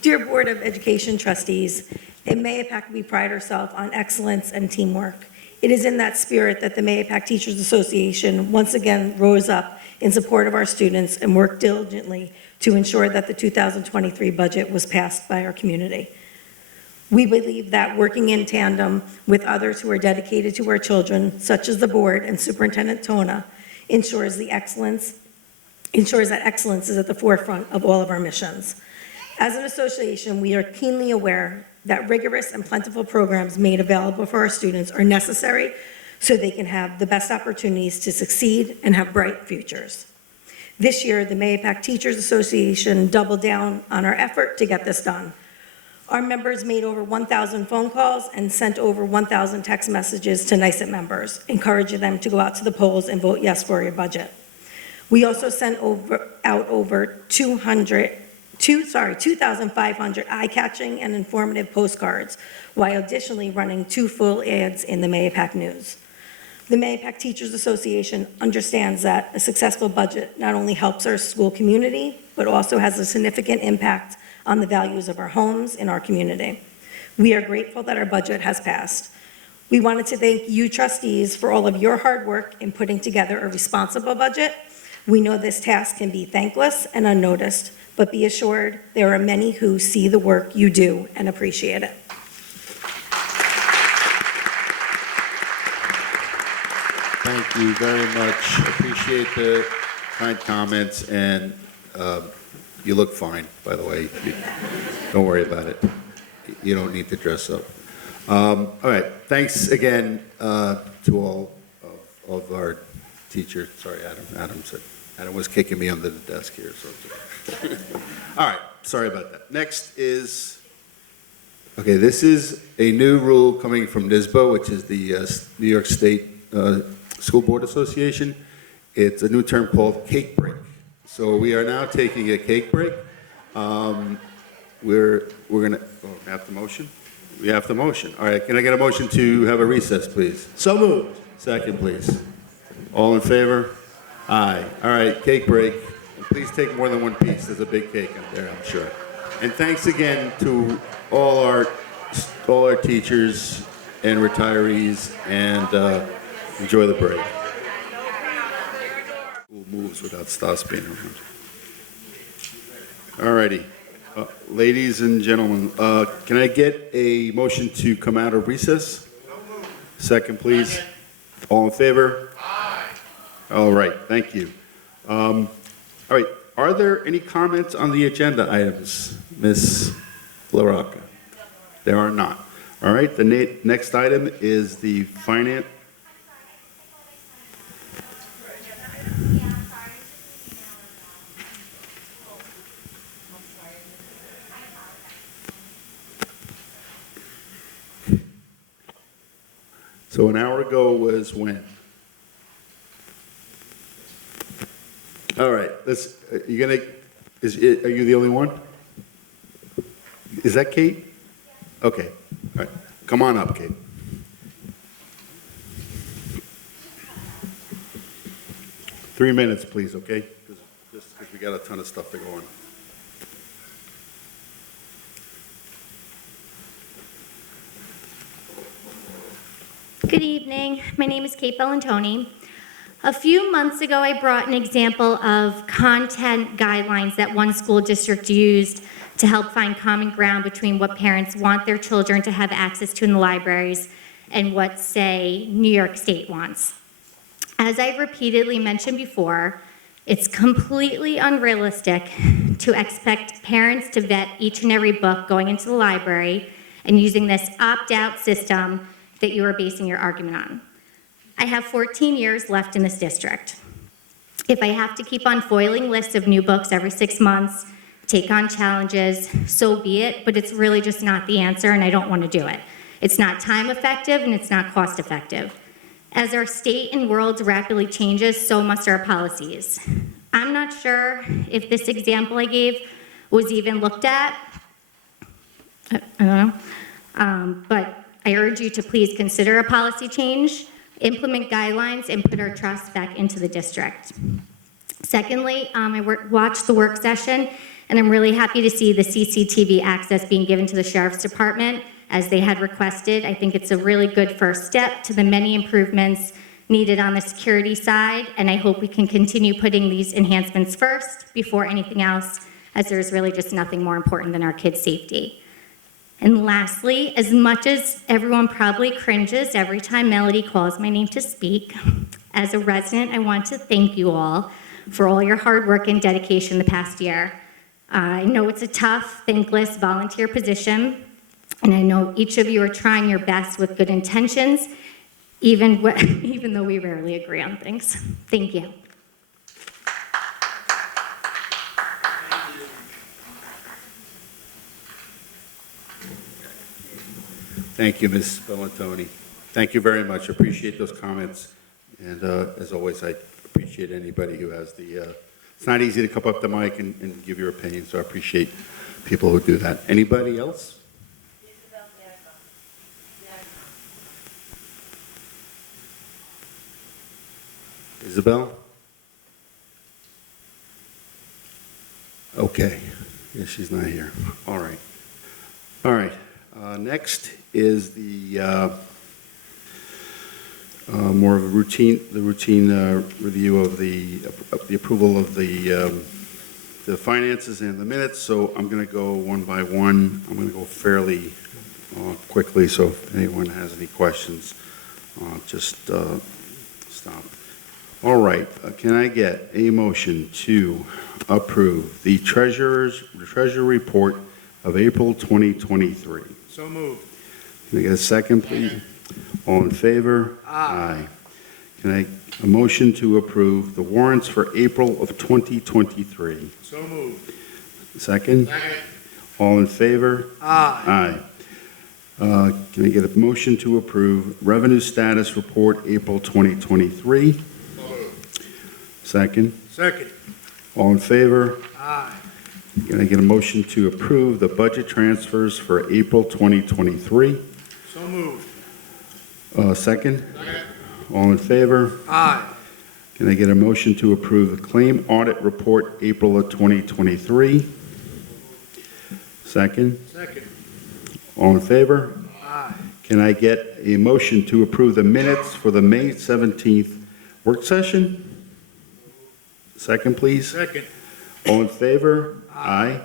Dear Board of Education trustees, in Mahopac, we pride ourselves on excellence and teamwork. It is in that spirit that the Mahopac Teachers Association once again rose up in support of our students and worked diligently to ensure that the 2023 budget was passed by our community. We believe that working in tandem with others who are dedicated to our children, such as the board and Superintendent Tona, ensures that excellence is at the forefront of all of our missions. As an association, we are keenly aware that rigorous and plentiful programs made available for our students are necessary so they can have the best opportunities to succeed and have bright futures. This year, the Mahopac Teachers Association doubled down on our effort to get this done. Our members made over 1,000 phone calls and sent over 1,000 text messages to NYSET members, encouraging them to go out to the polls and vote yes for your budget. We also sent out over 2,500 eye-catching and informative postcards, while additionally running 2 full ads in the Mahopac News. The Mahopac Teachers Association understands that a successful budget not only helps our school community, but also has a significant impact on the values of our homes and our community. We are grateful that our budget has passed. We wanted to thank you trustees for all of your hard work in putting together a responsible budget. We know this task can be thankless and unnoticed, but be assured there are many who see the work you do and appreciate it. Thank you very much. Appreciate the kind comments, and you look fine, by the way. Don't worry about it. You don't need to dress up. All right, thanks again to all of our teachers. Sorry, Adam was kicking me under the desk here. So. All right, sorry about that. Next is, okay, this is a new rule coming from NYSBA, which is the New York State School Board Association. It's a new term called cake break. So we are now taking a cake break. We're gonna have the motion. We have the motion. All right. Can I get a motion to have a recess, please? So moved. Second, please. All in favor? Aye. All right. Cake break. And please take more than one piece. There's a big cake up there, I'm sure. And thanks again to all our teachers and retirees. And enjoy the break. Who moves without Stas being around? All righty. Ladies and gentlemen, can I get a motion to come out of recess? Second, please. All in favor? Aye. All right, thank you. All right, are there any comments on the agenda items, Ms. LaRocca? There are not. All right, the next item is the finance. So an hour ago was when? All right, are you the only one? Is that Kate? Okay, all right, come on up, Kate. Three minutes, please, okay? Just because we got a ton of stuff to go on. Good evening. My name is Kate Bellantoni. A few months ago, I brought an example of content guidelines that one school district used to help find common ground between what parents want their children to have access to in the libraries and what, say, New York State wants. As I've repeatedly mentioned before, it's completely unrealistic to expect parents to vet each and every book going into the library and using this opt-out system that you are basing your argument on. I have 14 years left in this district. If I have to keep on foiling lists of new books every 6 months, take on challenges, so be it, but it's really just not the answer, and I don't want to do it. It's not time effective, and it's not cost effective. As our state and world rapidly changes, so must our policies. I'm not sure if this example I gave was even looked at. I don't know. But I urge you to please consider a policy change, implement guidelines, and put our trust back into the district. Secondly, I watched the work session, and I'm really happy to see the CCTV access being given to the Sheriff's Department as they had requested. I think it's a really good first step to the many improvements needed on the security side, and I hope we can continue putting these enhancements first before anything else, as there's really just nothing more important than our kids' safety. And lastly, as much as everyone probably cringes every time Melody calls my name to speak, as a resident, I want to thank you all for all your hard work and dedication the past year. I know it's a tough, thankless volunteer position, and I know each of you are trying your best with good intentions, even though we rarely agree on things. Thank you. Thank you, Ms. Bellantoni. Thank you very much. Appreciate those comments. And as always, I appreciate anybody who has the, it's not easy to come up the mic and give your opinion, so I appreciate people who do that. Anybody else? Isabel? Okay. Yeah, she's not here. All right. All right. Next is the more of a routine review of the approval of the finances and the minutes. So I'm going to go one by one. I'm going to go fairly quickly. So if anyone has any questions, just stop. All right. Can I get a motion to approve the treasurer report of April 2023? So moved. Can I get a second, please? All in favor? Aye. Can I, a motion to approve the warrants for April of 2023? So moved. Second? All in favor? Aye. Aye. Can I get a motion to approve revenue status report April 2023? So moved. Second? Second. All in favor? Aye. Can I get a motion to approve the budget transfers for April 2023? So moved. Second? All in favor? Aye. Can I get a motion to approve the claim audit report April of 2023? Second? Second. All in favor? Aye. Can I get a motion to approve the minutes for the May 17th work session? Second, please. Second. All in favor? Aye.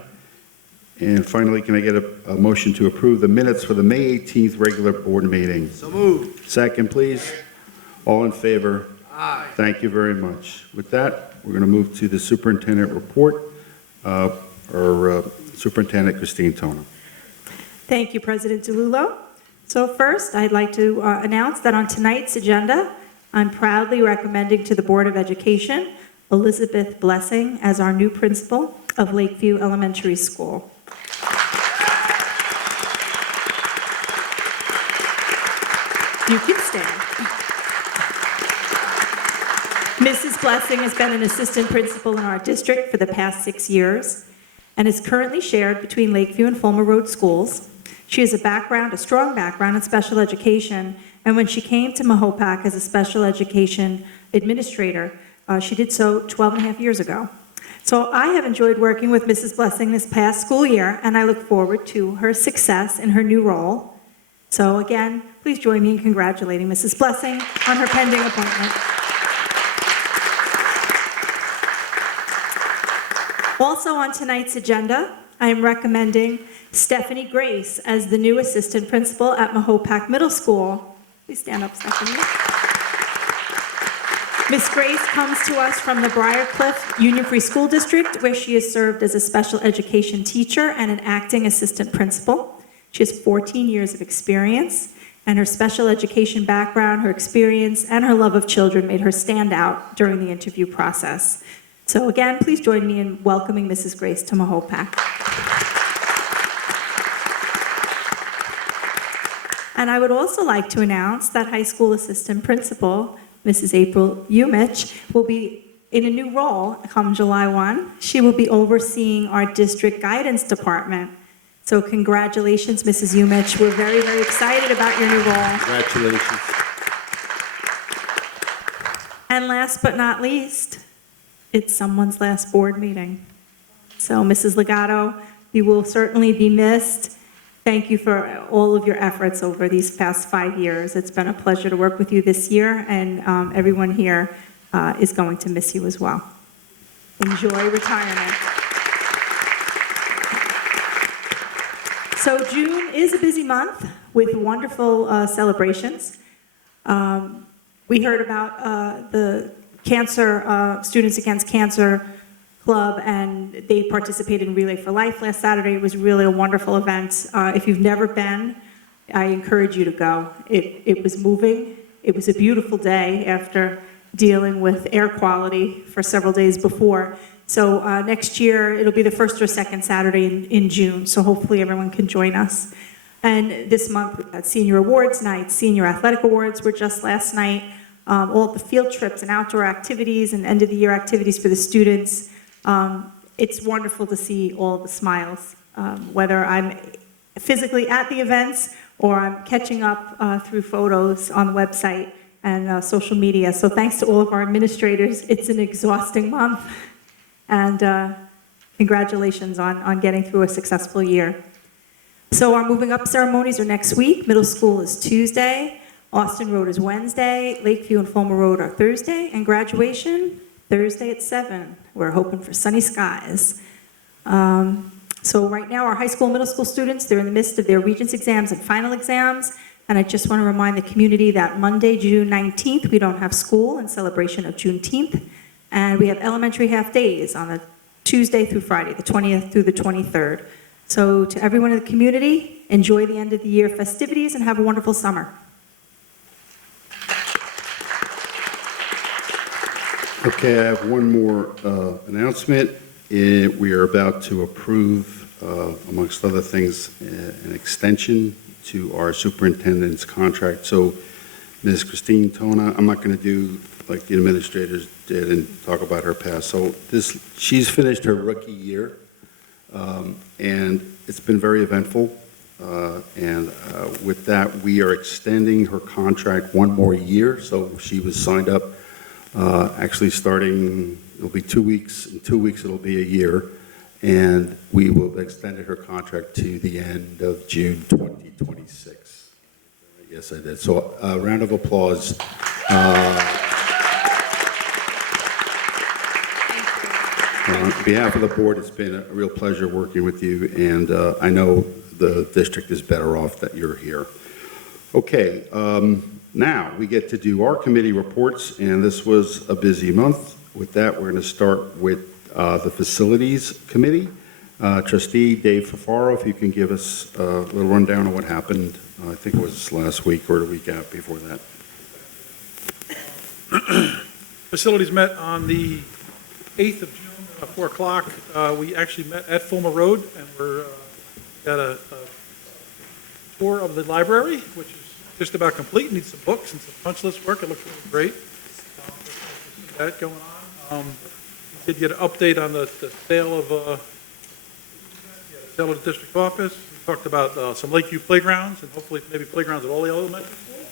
And finally, can I get a motion to approve the minutes for the May 18th regular board meeting? So moved. Second, please. All in favor? Aye. Thank you very much. With that, we're going to move to the superintendent report, Superintendent Christine Tona. Thank you, President DeLullo. So first, I'd like to announce that on tonight's agenda, I'm proudly recommending to the Board of Education Elizabeth Blessing as our new principal of Lakeview Elementary School. You can stand. Mrs. Blessing has been an assistant principal in our district for the past 6 years and is currently shared between Lakeview and Fulmer Road schools. She has a strong background in special education, and when she came to Mahopac as a special education administrator, she did so 12 and a half years ago. So I have enjoyed working with Mrs. Blessing this past school year, and I look forward to her success in her new role. So again, please join me in congratulating Mrs. Blessing on her pending appointment. Also on tonight's agenda, I am recommending Stephanie Grace as the new assistant principal at Mahopac Middle School. Please stand up, Stephanie. Miss Grace comes to us from the Briarcliff Union Free School District, where she has served as a special education teacher and an acting assistant principal. She has 14 years of experience, and her special education background, her experience, and her love of children made her stand out during the interview process. So again, please join me in welcoming Mrs. Grace to Mahopac. And I would also like to announce that high school assistant principal, Mrs. April Umich, will be in a new role come July 1. She will be overseeing our district guidance department. So congratulations, Mrs. Umich. We're very, very excited about your new role. Congratulations. And last but not least, it's someone's last board meeting. So Mrs. Legato, you will certainly be missed. Thank you for all of your efforts over these past 5 years. It's been a pleasure to work with you this year, and everyone here is going to miss you as well. Enjoy retirement. So June is a busy month with wonderful celebrations. We heard about the Cancer Students Against Cancer Club, and they participated in Relay for Life last Saturday. It was really a wonderful event. If you've never been, I encourage you to go. It was moving. It was a beautiful day after dealing with air quality for several days before. So next year, it'll be the first or second Saturday in June, so hopefully everyone can join us. And this month, we've had senior awards nights. Senior athletic awards were just last night. All the field trips and outdoor activities and end-of-the-year activities for the students. It's wonderful to see all the smiles, whether I'm physically at the events or I'm catching up through photos on the website and social media. So thanks to all of our administrators. It's an exhausting month, and congratulations on getting through a successful year. So our moving up ceremonies are next week. Middle school is Tuesday. Austin Road is Wednesday. Lakeview and Fulmer Road are Thursday. And graduation, Thursday at 7. We're hoping for sunny skies. So right now, our high school and middle school students, they're in the midst of their Regents exams and final exams. And I just want to remind the community that Monday, June 19th, we don't have school in celebration of Juneteenth. And we have elementary half days on the Tuesday through Friday, the 20th through the 23rd. So to everyone in the community, enjoy the end of the year festivities and have a wonderful summer. Okay, I have one more announcement. We are about to approve, amongst other things, an extension to our superintendent's contract. So Ms. Christine Tona, I'm not going to do like the administrators did and talk about her past. So she's finished her rookie year, and it's been very eventful. With that, we are extending her contract one more year. So she was signed up actually starting, it'll be 2 weeks. In 2 weeks, it'll be a year. And we will have extended her contract to the end of June 2026. Yes, I did. So a round of applause. On behalf of the board, it's been a real pleasure working with you, and I know the district is better off that you're here. Okay, now we get to do our committee reports, and this was a busy month. With that, we're going to start with the Facilities Committee. Trustee Dave Fafaro, if you can give us a little rundown of what happened, I think it was last week or the week out before that. Facilities met on the 8th of June at 4 o'clock. We actually met at Fulmer Road, and we're got a tour of the library, which is just about complete. Needs some books and some punch list work. It looks really great. That going on. We did get an update on the sale of the district office. We talked about some Lakeview playgrounds, and hopefully maybe playgrounds at all the elementary schools.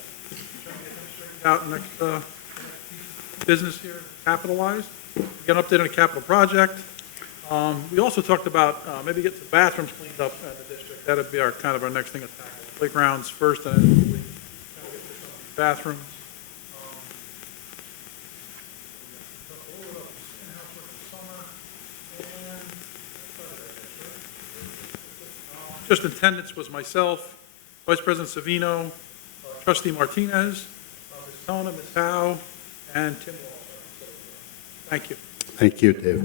Trying to get them straightened out in the next business here, capitalized. We got an update on a capital project. We also talked about maybe get some bathrooms cleaned up at the district. That would be our kind of our next thing to tackle. Playgrounds first, and then we bathrooms. Just attendance was myself, Vice President Savino, Trustee Martinez, Ms. Tona, Ms. Howe, and Tim Walsh. Thank you. Thank you, Dave.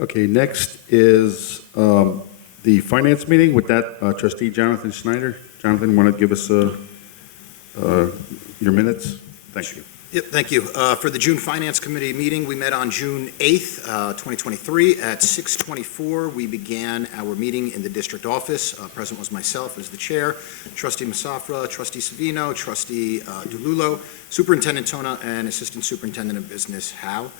Okay, next is the finance meeting. With that, trustee Jonathan Schneider. Jonathan, want to give us your minutes? Thank you. Yep, thank you. For the June Finance Committee meeting, we met on June 8th, 2023 at 6:24. We began our meeting in the district office. Present was myself as the chair, trustee Masafra, trustee Savino, trustee DeLullo, superintendent Tona, and assistant superintendent of business Howe.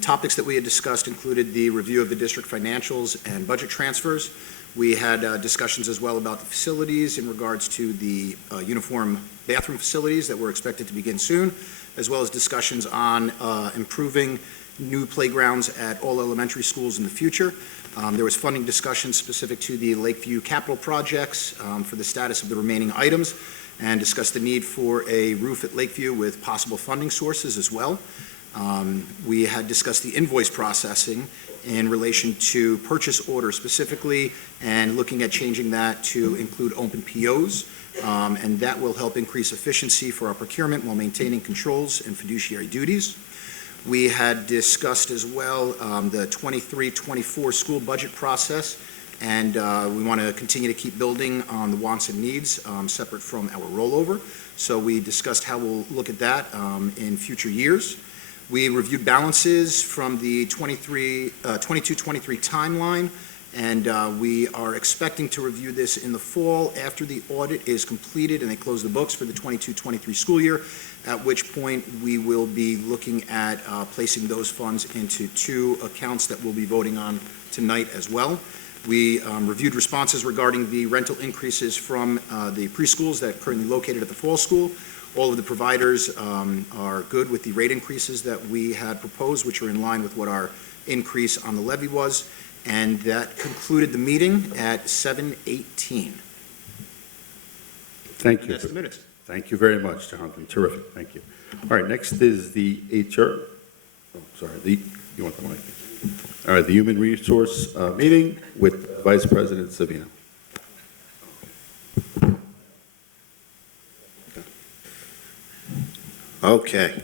Topics that we had discussed included the review of the district financials and budget transfers. We had discussions as well about the facilities in regards to the uniform bathroom facilities that were expected to begin soon, as well as discussions on improving new playgrounds at all elementary schools in the future. There was funding discussions specific to the Lakeview capital projects for the status of the remaining items, and discussed the need for a roof at Lakeview with possible funding sources as well. We had discussed the invoice processing in relation to purchase orders specifically, and looking at changing that to include open POs, and that will help increase efficiency for our procurement while maintaining controls and fiduciary duties. We had discussed as well the 23-24 school budget process, and we want to continue to keep building on the wants and needs separate from our rollover. So we discussed how we'll look at that in future years. We reviewed balances from the 22-23 timeline, and we are expecting to review this in the fall after the audit is completed and they close the books for the 22-23 school year, at which point we will be looking at placing those funds into two accounts that we'll be voting on tonight as well. We reviewed responses regarding the rental increases from the preschools that are currently located at the fall school. All of the providers are good with the rate increases that we had proposed, which are in line with what our increase on the levy was. And that concluded the meeting at 7:18. Thank you. That's the minutes. Thank you very much, Jonathan. Terrific. Thank you. All right, next is the HR. Oh, sorry, you want the mic? All right, the Human Resource meeting with Vice President Savino. Okay.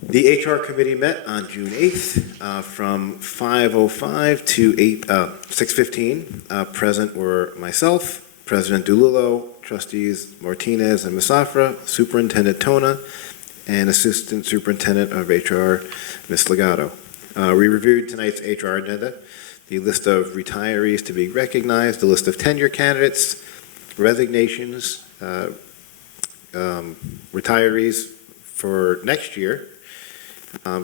The HR committee met on June 8th from 5:05 to 6:15. Present were myself, President DeLullo, trustees Martinez and Masafra, Superintendent Tona, and Assistant Superintendent of HR, Ms. Legato. We reviewed tonight's HR agenda, the list of retirees to be recognized, the list of tenure candidates, resignations, retirees for next year,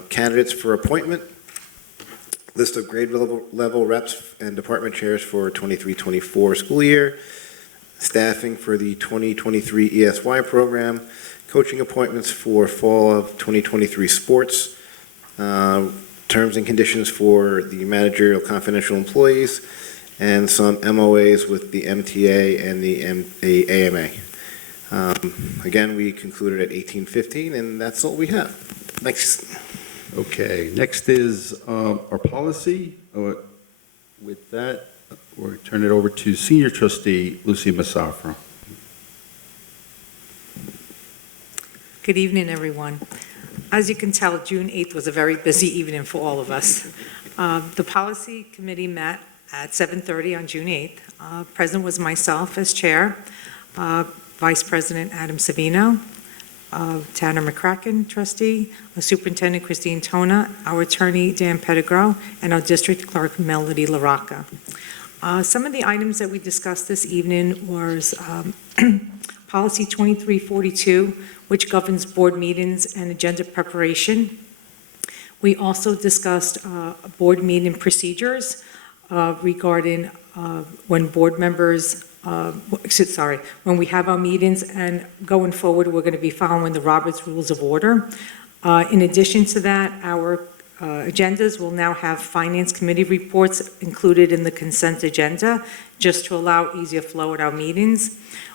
candidates for appointment, list of grade level reps and department chairs for 23-24 school year, staffing for the 2023 ESY program, coaching appointments for fall of 2023 sports, terms and conditions for the managerial confidential employees, and some MOAs with the MTA and the AMA. Again, we concluded at 18:15, and that's all we have. Thanks. Okay, next is our policy. With that, we'll turn it over to Senior Trustee Lucy Masafra. Good evening, everyone. As you can tell, June 8th was a very busy evening for all of us. The Policy Committee met at 7:30 on June 8th. Present was myself as chair, Vice President Adam Savino, Tanner McCracken, trustee, Superintendent Christine Tona, our attorney Dan Pettigrew, and our district clerk Melody LaRocca. Some of the items that we discussed this evening was Policy 2342, which governs board meetings and agenda preparation. We also discussed board meeting procedures regarding when board members when we have our meetings, and going forward, we're going to be following the Roberts Rules of Order. In addition to that, our agendas will now have Finance Committee reports included in the consent agenda, just to allow easier flow at our meetings.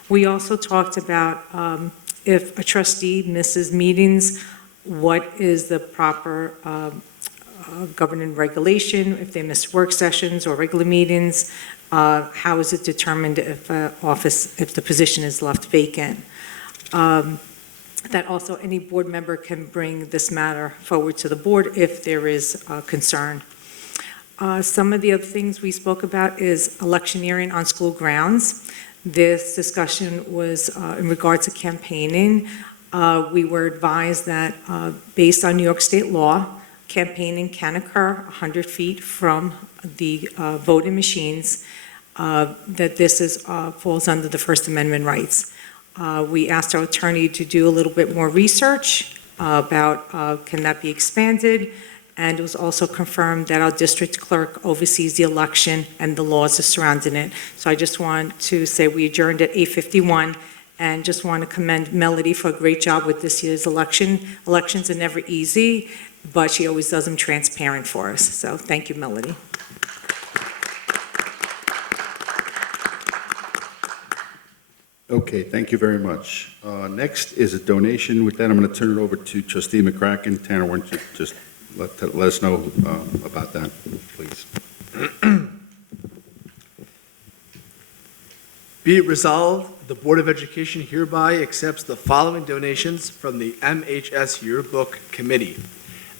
We also talked about if a trustee misses meetings, what is the proper governing regulation, if they miss work sessions or regular meetings, how is it determined if the position is left vacant? that also any board member can bring this matter forward to the board if there is concern. Some of the other things we spoke about is electioneering on school grounds. This discussion was in regards to campaigning. We were advised that based on New York State law, campaigning can occur 100 feet from the voting machines, that this is, falls under the First Amendment rights. We asked our attorney to do a little bit more research about can that be expanded, and it was also confirmed that our district clerk oversees the election and the laws surrounding it. So I just want to say we adjourned at 8:51, and just want to commend Melody for a great job with this year's election. Elections are never easy, but she always does them transparent for us. So thank you, Melody. Okay, thank you very much. Next is a donation. With that, I'm going to turn it over to Trustee McCracken. Tanner, why don't you just let us know about that, please? Be it resolved, the Board of Education hereby accepts the following donations from the MHS Yearbook Committee.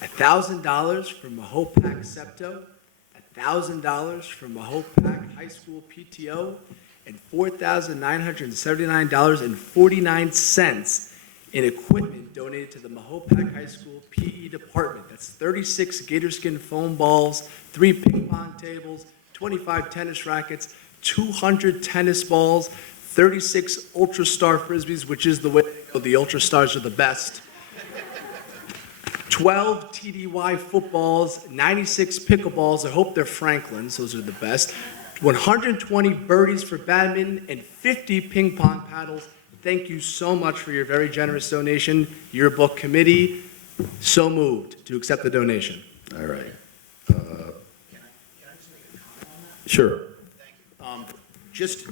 $1,000 from Mahopac Septo, $1,000 from Mahopac High School PTO, and $4,979.49 in equipment donated to the Mahopac High School PE department. That's 36 Gatorskin foam balls, 3 ping pong tables, 25 tennis rackets, 200 tennis balls, 36 Ultra Star Frisbees, which is the way to go. The Ultra Stars are the best. 12 TDY footballs, 96 pickleballs. I hope they're Franklin's. Those are the best. 120 birdies for badminton, and 50 ping pong paddles. Thank you so much for your very generous donation. Yearbook Committee, so moved to accept the donation. All right. Sure. Just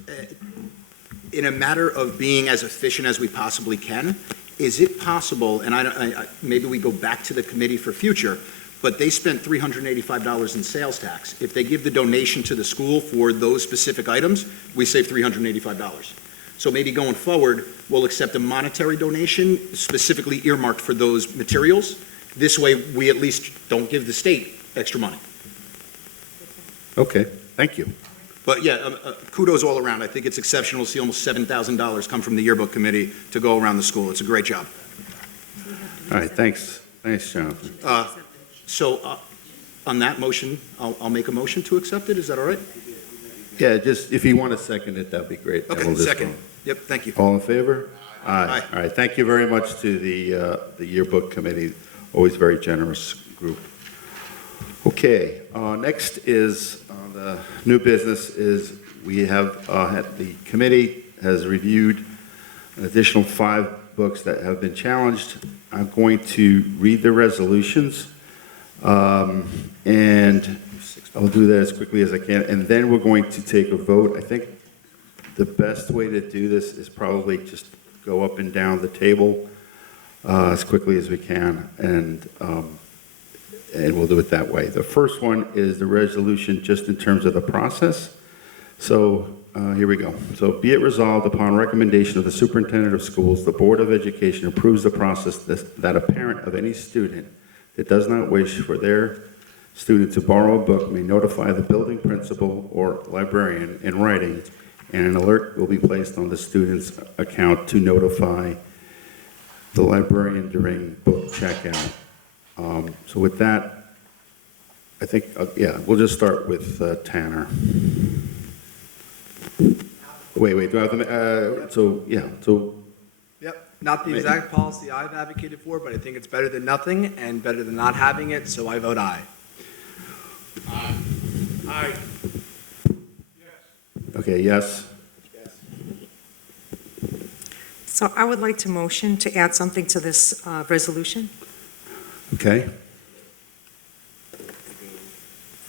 in a matter of being as efficient as we possibly can, is it possible, and maybe we go back to the committee for future, but they spent $385 in sales tax. If they give the donation to the school for those specific items, we save $385. So maybe going forward, we'll accept a monetary donation specifically earmarked for those materials. This way, we at least don't give the state extra money. Okay, thank you. But yeah, kudos all around. I think it's exceptional to see almost $7,000 come from the yearbook committee to go around the school. It's a great job. All right, thanks. Thanks, Jonathan. So on that motion, I'll make a motion to accept it. Is that all right? Yeah, just if you want to second it, that'd be great. Okay, We'll just second. vote. Yep, thank you. All in favor? Aye. All right, thank you very much to the yearbook committee, always very generous group. Okay, next is the new business is we have the committee has reviewed an additional 5 books that have been challenged. I'm going to read the resolutions, and I'll do that as quickly as I can, and then we're going to take a vote. I think the best way to do this is probably just go up and down the table as quickly as we can, and we'll do it that way. The first one is the resolution just in terms of the process. So here we go. So be it resolved upon recommendation of the superintendent of schools, the Board of Education approves the process that a parent of any student that does not wish for their student to borrow a book may notify the building principal or librarian in writing, and an alert will be placed on the student's account to notify the librarian during book checkout. So with that, I think, yeah, we'll just start with Tanner. Wait, do I have to, Yep, not the exact policy I've advocated for, but I think it's better than nothing and better than not having it, so I vote aye. Aye. Okay, yes. So I would like to motion to add something to this resolution. Okay.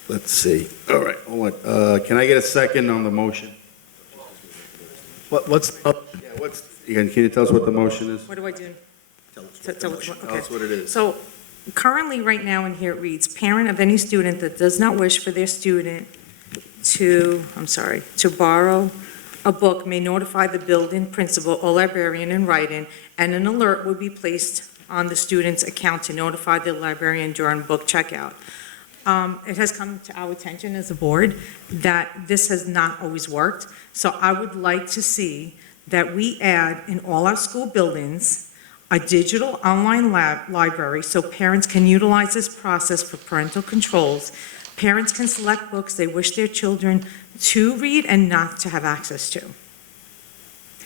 Let's see. All right, hold on. Can I get a second on the motion? Can you tell us what the motion is? What do I do? Tell us Okay. what it is. So currently, right now in here, it reads, parent of any student that does not wish for their student to borrow a book may notify the building principal or librarian in writing, and an alert will be placed on the student's account to notify the librarian during book checkout. It has come to our attention as a board that this has not always worked, so I would like to see that we add in all our school buildings a digital online library so parents can utilize this process for parental controls. Parents can select books they wish their children to read and not to have access to.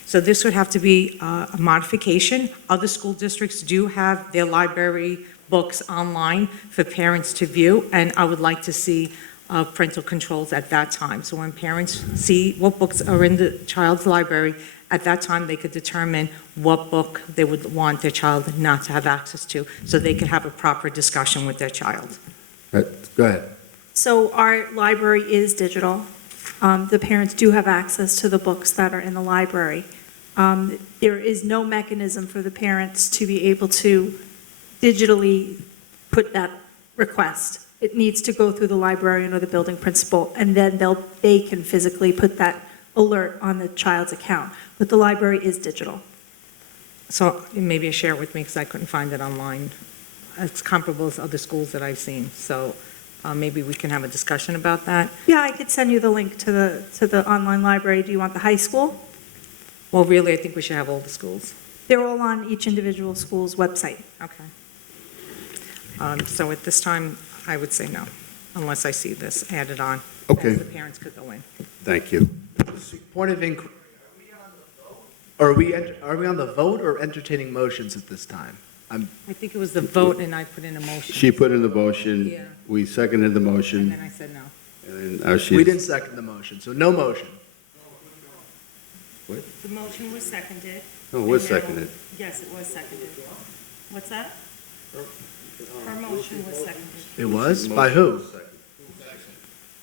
So this would have to be a modification. Other school districts do have their library books online for parents to view, and I would like to see parental controls at that time. So when parents see what books are in the child's library, at that time they could determine what book they would want their child not to have access to, so they could have a proper discussion with their child. Right, go ahead. So our library is digital. The parents do have access to the books that are in the library. There is no mechanism for the parents to be able to digitally put that request. It needs to go through the librarian or the building principal, and then they can physically put that alert on the child's account. But the library is digital. So maybe share it with me because I couldn't find it online. It's comparable to other schools that I've seen, so maybe we can have a discussion about that. Yeah, I could send you the link to the online library. Do you want the high school? Well, really, I think we should have all the schools. They're all on each individual school's website. Okay. So at this time, I would say no, unless I see this added on. Okay. The parents could go in. Thank you. Point of inquiry. Are we on the vote or entertaining motions at this time? I think it was the vote, and I put in a motion. She put in the motion, Yeah. we seconded the And motion, then I said no. and now We she's, didn't second the motion, so no motion. The motion was seconded. no, it was seconded. Yes, it was seconded. What's that? Her motion was seconded. It was? By who?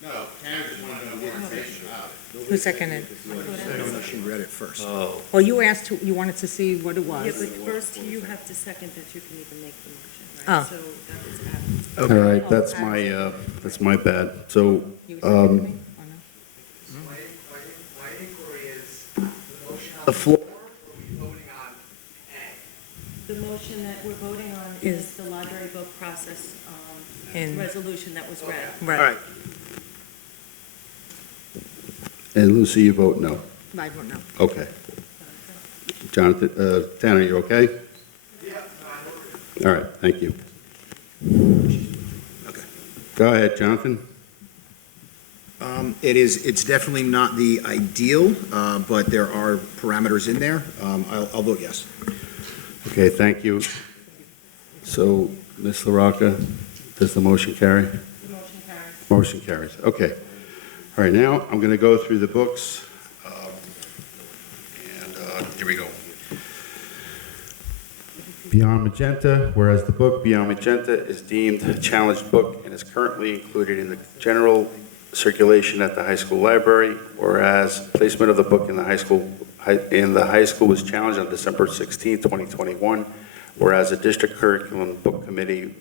No, Karen just wanted to know more information about it. Who seconded? No, she read it first. Well, you asked, you wanted to see what it was. Yeah, but first you have to second that you can even make the motion, Oh. right? So that was Adam. All right, that's my bad. So, The floor. The motion that we're voting on is the library book process In- resolution that was read. Right. All right. and Lucy, you vote no. I don't know. Okay. Jonathan, Tanner, you okay? All right, thank you. Okay. Go ahead, Jonathan. It's definitely not the ideal, but there are parameters in there. I'll vote yes. Okay, thank you. So, Ms. LaRocca, does the motion carry? The motion carries. Motion carries, okay. All right, now I'm going to go through the books. Here we go. Beyond Magenta, whereas the book Beyond Magenta is deemed a challenged book and is currently included in the general circulation at the high school library, whereas placement of the book in the high school was challenged on December 16, 2021, whereas the district curriculum book committee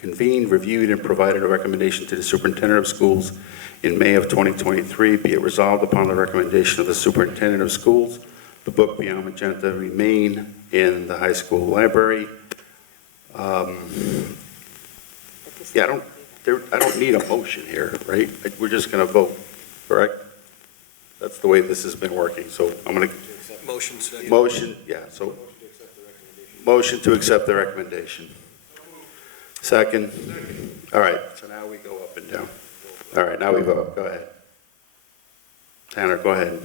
convened, reviewed, and provided a recommendation to the superintendent of schools in May of 2023, be it resolved upon the recommendation of the superintendent of schools, the book Beyond Magenta remain in the high school library. Yeah, I don't need a motion here, right? We're just going to vote, correct? That's the way this has been working, so I'm going to. Motion, yeah, so. Motion to accept the recommendation. Second. All right, so now we go up and down. All right, now we vote, go ahead. Tanner, go ahead.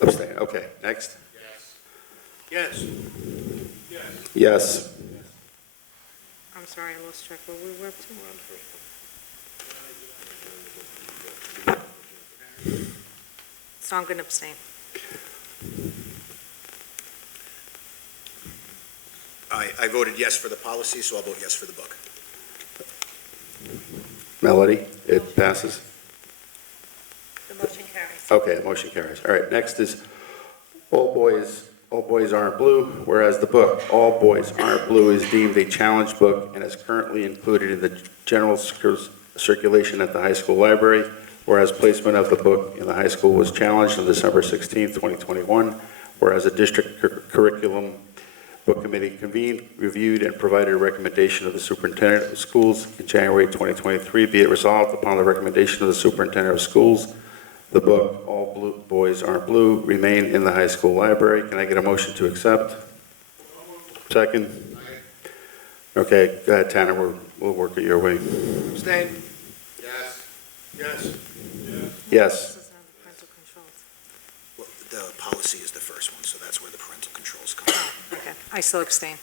Abstain, okay, next. Yes. Yes. I'm sorry, I lost track. What we were up to? So I'm going to abstain. I voted yes for the policy, so I'll vote yes for the book. Melody, it passes? The motion carries. Okay, the motion carries. All right, next is All Boys Aren't Blue, whereas the book All Boys Aren't Blue is deemed a challenged book and is currently included in the general circulation at the high school library. whereas placement of the book in the high school was challenged on December 16, 2021, whereas a district curriculum book committee convened, reviewed, and provided a recommendation of the superintendent of schools in January 2023. Be it resolved upon the recommendation of the superintendent of schools, the book All Blue Boys Aren't Blue remain in the high school library. Can I get a motion to accept? Second? Okay, go ahead, Tanner. We'll work it your way. Abstain? Yes. Yes. Yes. Well, the policy is the first one, so that's where the parental controls come in. Okay, I still abstain.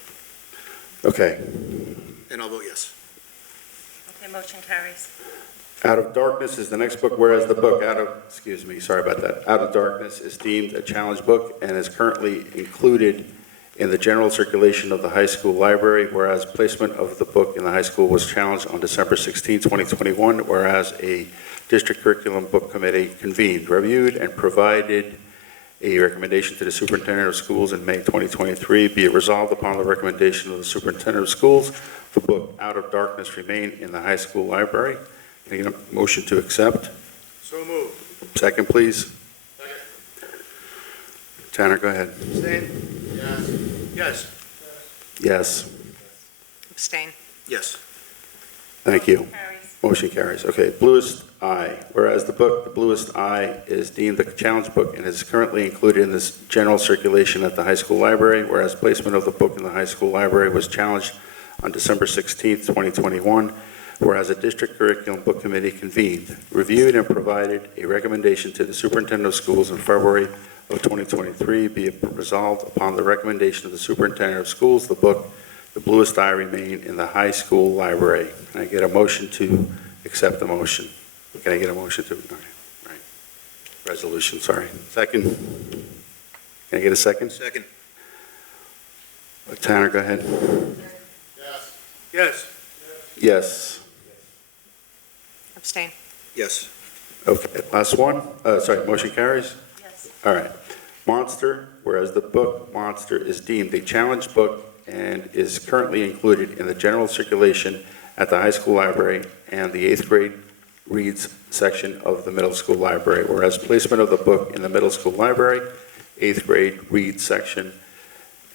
Okay. And I'll vote yes. Okay, motion carries. Out of Darkness is the next book, whereas the book Out of Darkness is deemed a challenge book and is currently included in the general circulation of the high school library, whereas placement of the book in the high school was challenged on December 16, 2021, whereas a district curriculum book committee convened, reviewed, and provided a recommendation to the superintendent of schools in May 2023. Be it resolved upon the recommendation of the superintendent of schools, the book Out of Darkness remain in the high school library. Can I get a motion to accept? So moved. Second, please. Second. Tanner, go ahead. Abstain? Yes. Yes. Yes. Abstain. Yes. Thank you. Motion carries. Okay, Bluest Eye. Whereas the book, The Bluest Eye, is deemed a challenge book and is currently included in this general circulation at the high school library, whereas placement of the book in the high school library was challenged on December 16th, 2021, whereas a district curriculum book committee convened, reviewed, and provided a recommendation to the superintendent of schools in February of 2023. Be it resolved upon the recommendation of the superintendent of schools, the book The Bluest Eye remain in the high school library. Can I get a motion to accept the motion? Can I get a motion to, all right. Resolution, sorry. Second. Can I get a second? Second. Tanner, go ahead. Yes. Yes. Yes. Abstain. Yes. Okay, last one. Sorry, motion carries? Yes. All right. Monster, whereas the book Monster is deemed a challenge book and is currently included in the general circulation at the high school library and the 8th grade reads section of the middle school library, whereas placement of the book in the middle school library, 8th grade reads section,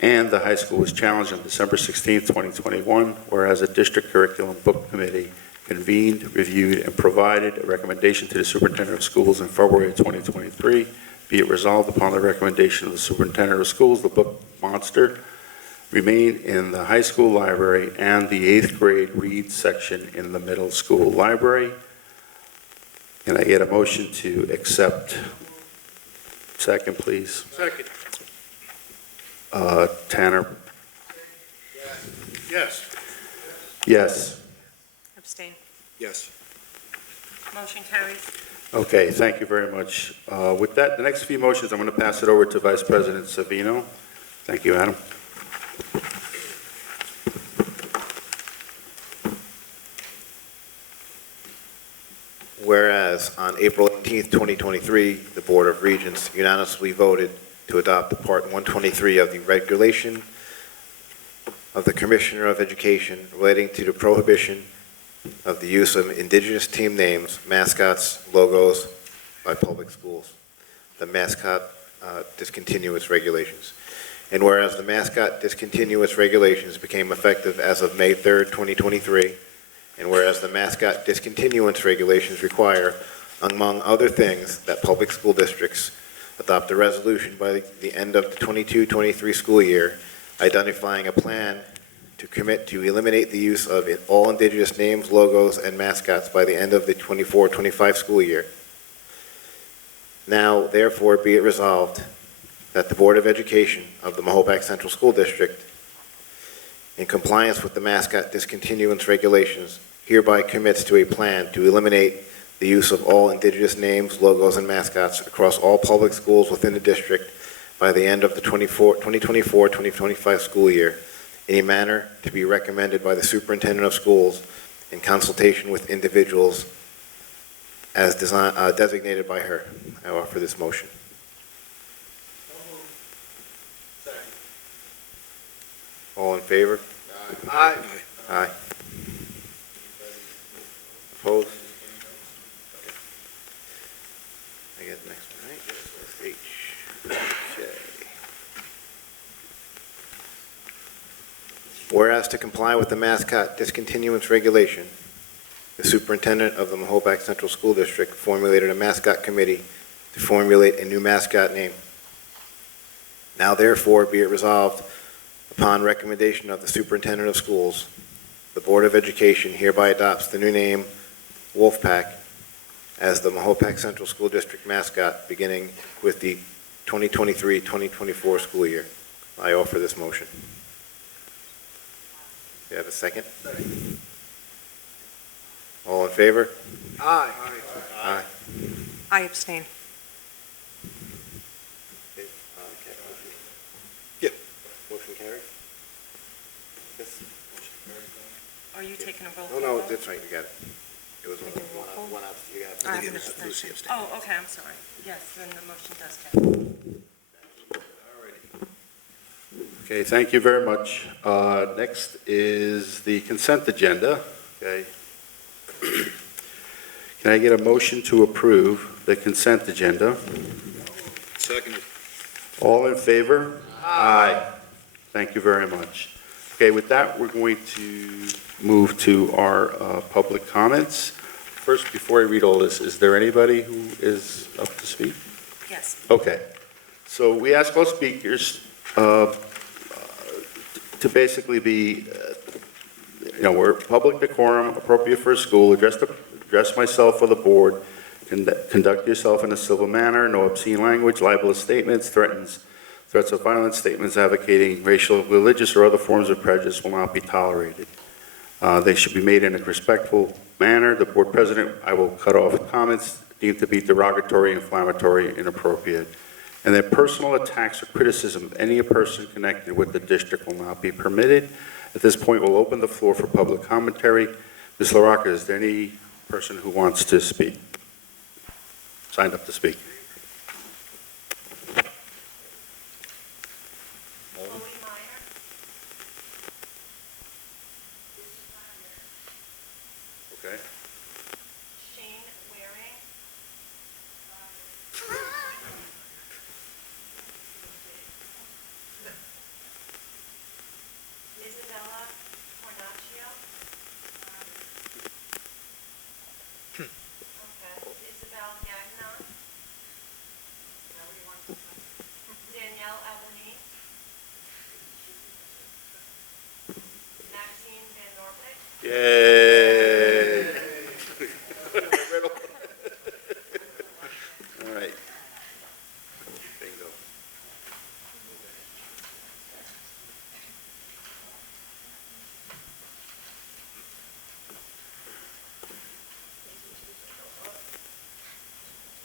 and the high school was challenged on December 16, 2021, whereas a district curriculum book committee convened, reviewed, and provided a recommendation to the superintendent of schools in February of 2023. Be it resolved upon the recommendation of the superintendent of schools, the book Monster remain in the high school library and the 8th grade read section in the middle school library. Can I get a motion to accept? Second, please. Second. Tanner? Yes. Yes. Abstain. Yes. Motion carries. Okay, thank you very much. With that, the next few motions, I'm going to pass it over to Vice President Savino. Thank you, Adam. Whereas on April 18th, 2023, the Board of Regents unanimously voted to adopt Part 123 of the regulation of the Commissioner of Education relating to the prohibition of the use of indigenous team names, mascots, logos by public schools. The mascot discontinuance regulations. And whereas the mascot discontinuance regulations became effective as of May 3rd, 2023, and whereas the mascot discontinuance regulations require, among other things, that public school districts adopt a resolution by the end of the 22-23 school year identifying a plan to commit to eliminate the use of all indigenous names, logos, and mascots by the end of the 24-25 school year. Now, therefore, be it resolved that the Board of Education of the Mahopac Central School District, in compliance with the mascot discontinuance regulations, hereby commits to a plan to eliminate the use of all indigenous names, logos, and mascots across all public schools within the district by the end of the 2024-2025 school year, in a manner to be recommended by the superintendent of schools in consultation with individuals as designated by her. I offer this motion. All in favor? Aye. Aye. Opposed? Whereas to comply with the mascot discontinuance regulation, the superintendent of the Mahopac Central School District formulated a mascot committee to formulate a new mascot name. Now therefore be it resolved, upon recommendation of the superintendent of schools, the Board of Education hereby adopts the new name Wolfpack as the Mahopac Central School District mascot beginning with the 2023-2024 school year. I offer this motion. Do you have a second? All in favor? Aye. Aye. I abstain. Yeah. Motion carried? Yes. Are you taking a roll? Oh, no, that's right, you got it. It was one out, you got it. I have an Lucy abstention. Oh, okay, I'm sorry. Yes, then the motion does carry. Okay, thank you very much. Next is the consent agenda, okay? Can I get a motion to approve the consent agenda? Seconded. All in favor? Aye. Thank you very much. Okay, with that, we're going to move to our public comments. First, before I read all this, is there anybody who is up to speak? Yes. Okay. So we ask all speakers to basically be, we're public decorum, appropriate for a school, address myself or the board, conduct yourself in a civil manner, no obscene language, libelous statements, threats of violence, statements advocating racial, religious, or other forms of prejudice will not be tolerated. They should be made in a respectful manner. The board president, I will cut off comments deemed to be derogatory, inflammatory, inappropriate. And then personal attacks or criticism of any person connected with the district will not be permitted. At this point, we'll open the floor for public commentary. Ms. LaRocca, is there any person who wants to speak? Signed up to speak. Okay. Yay! All right. Bingo.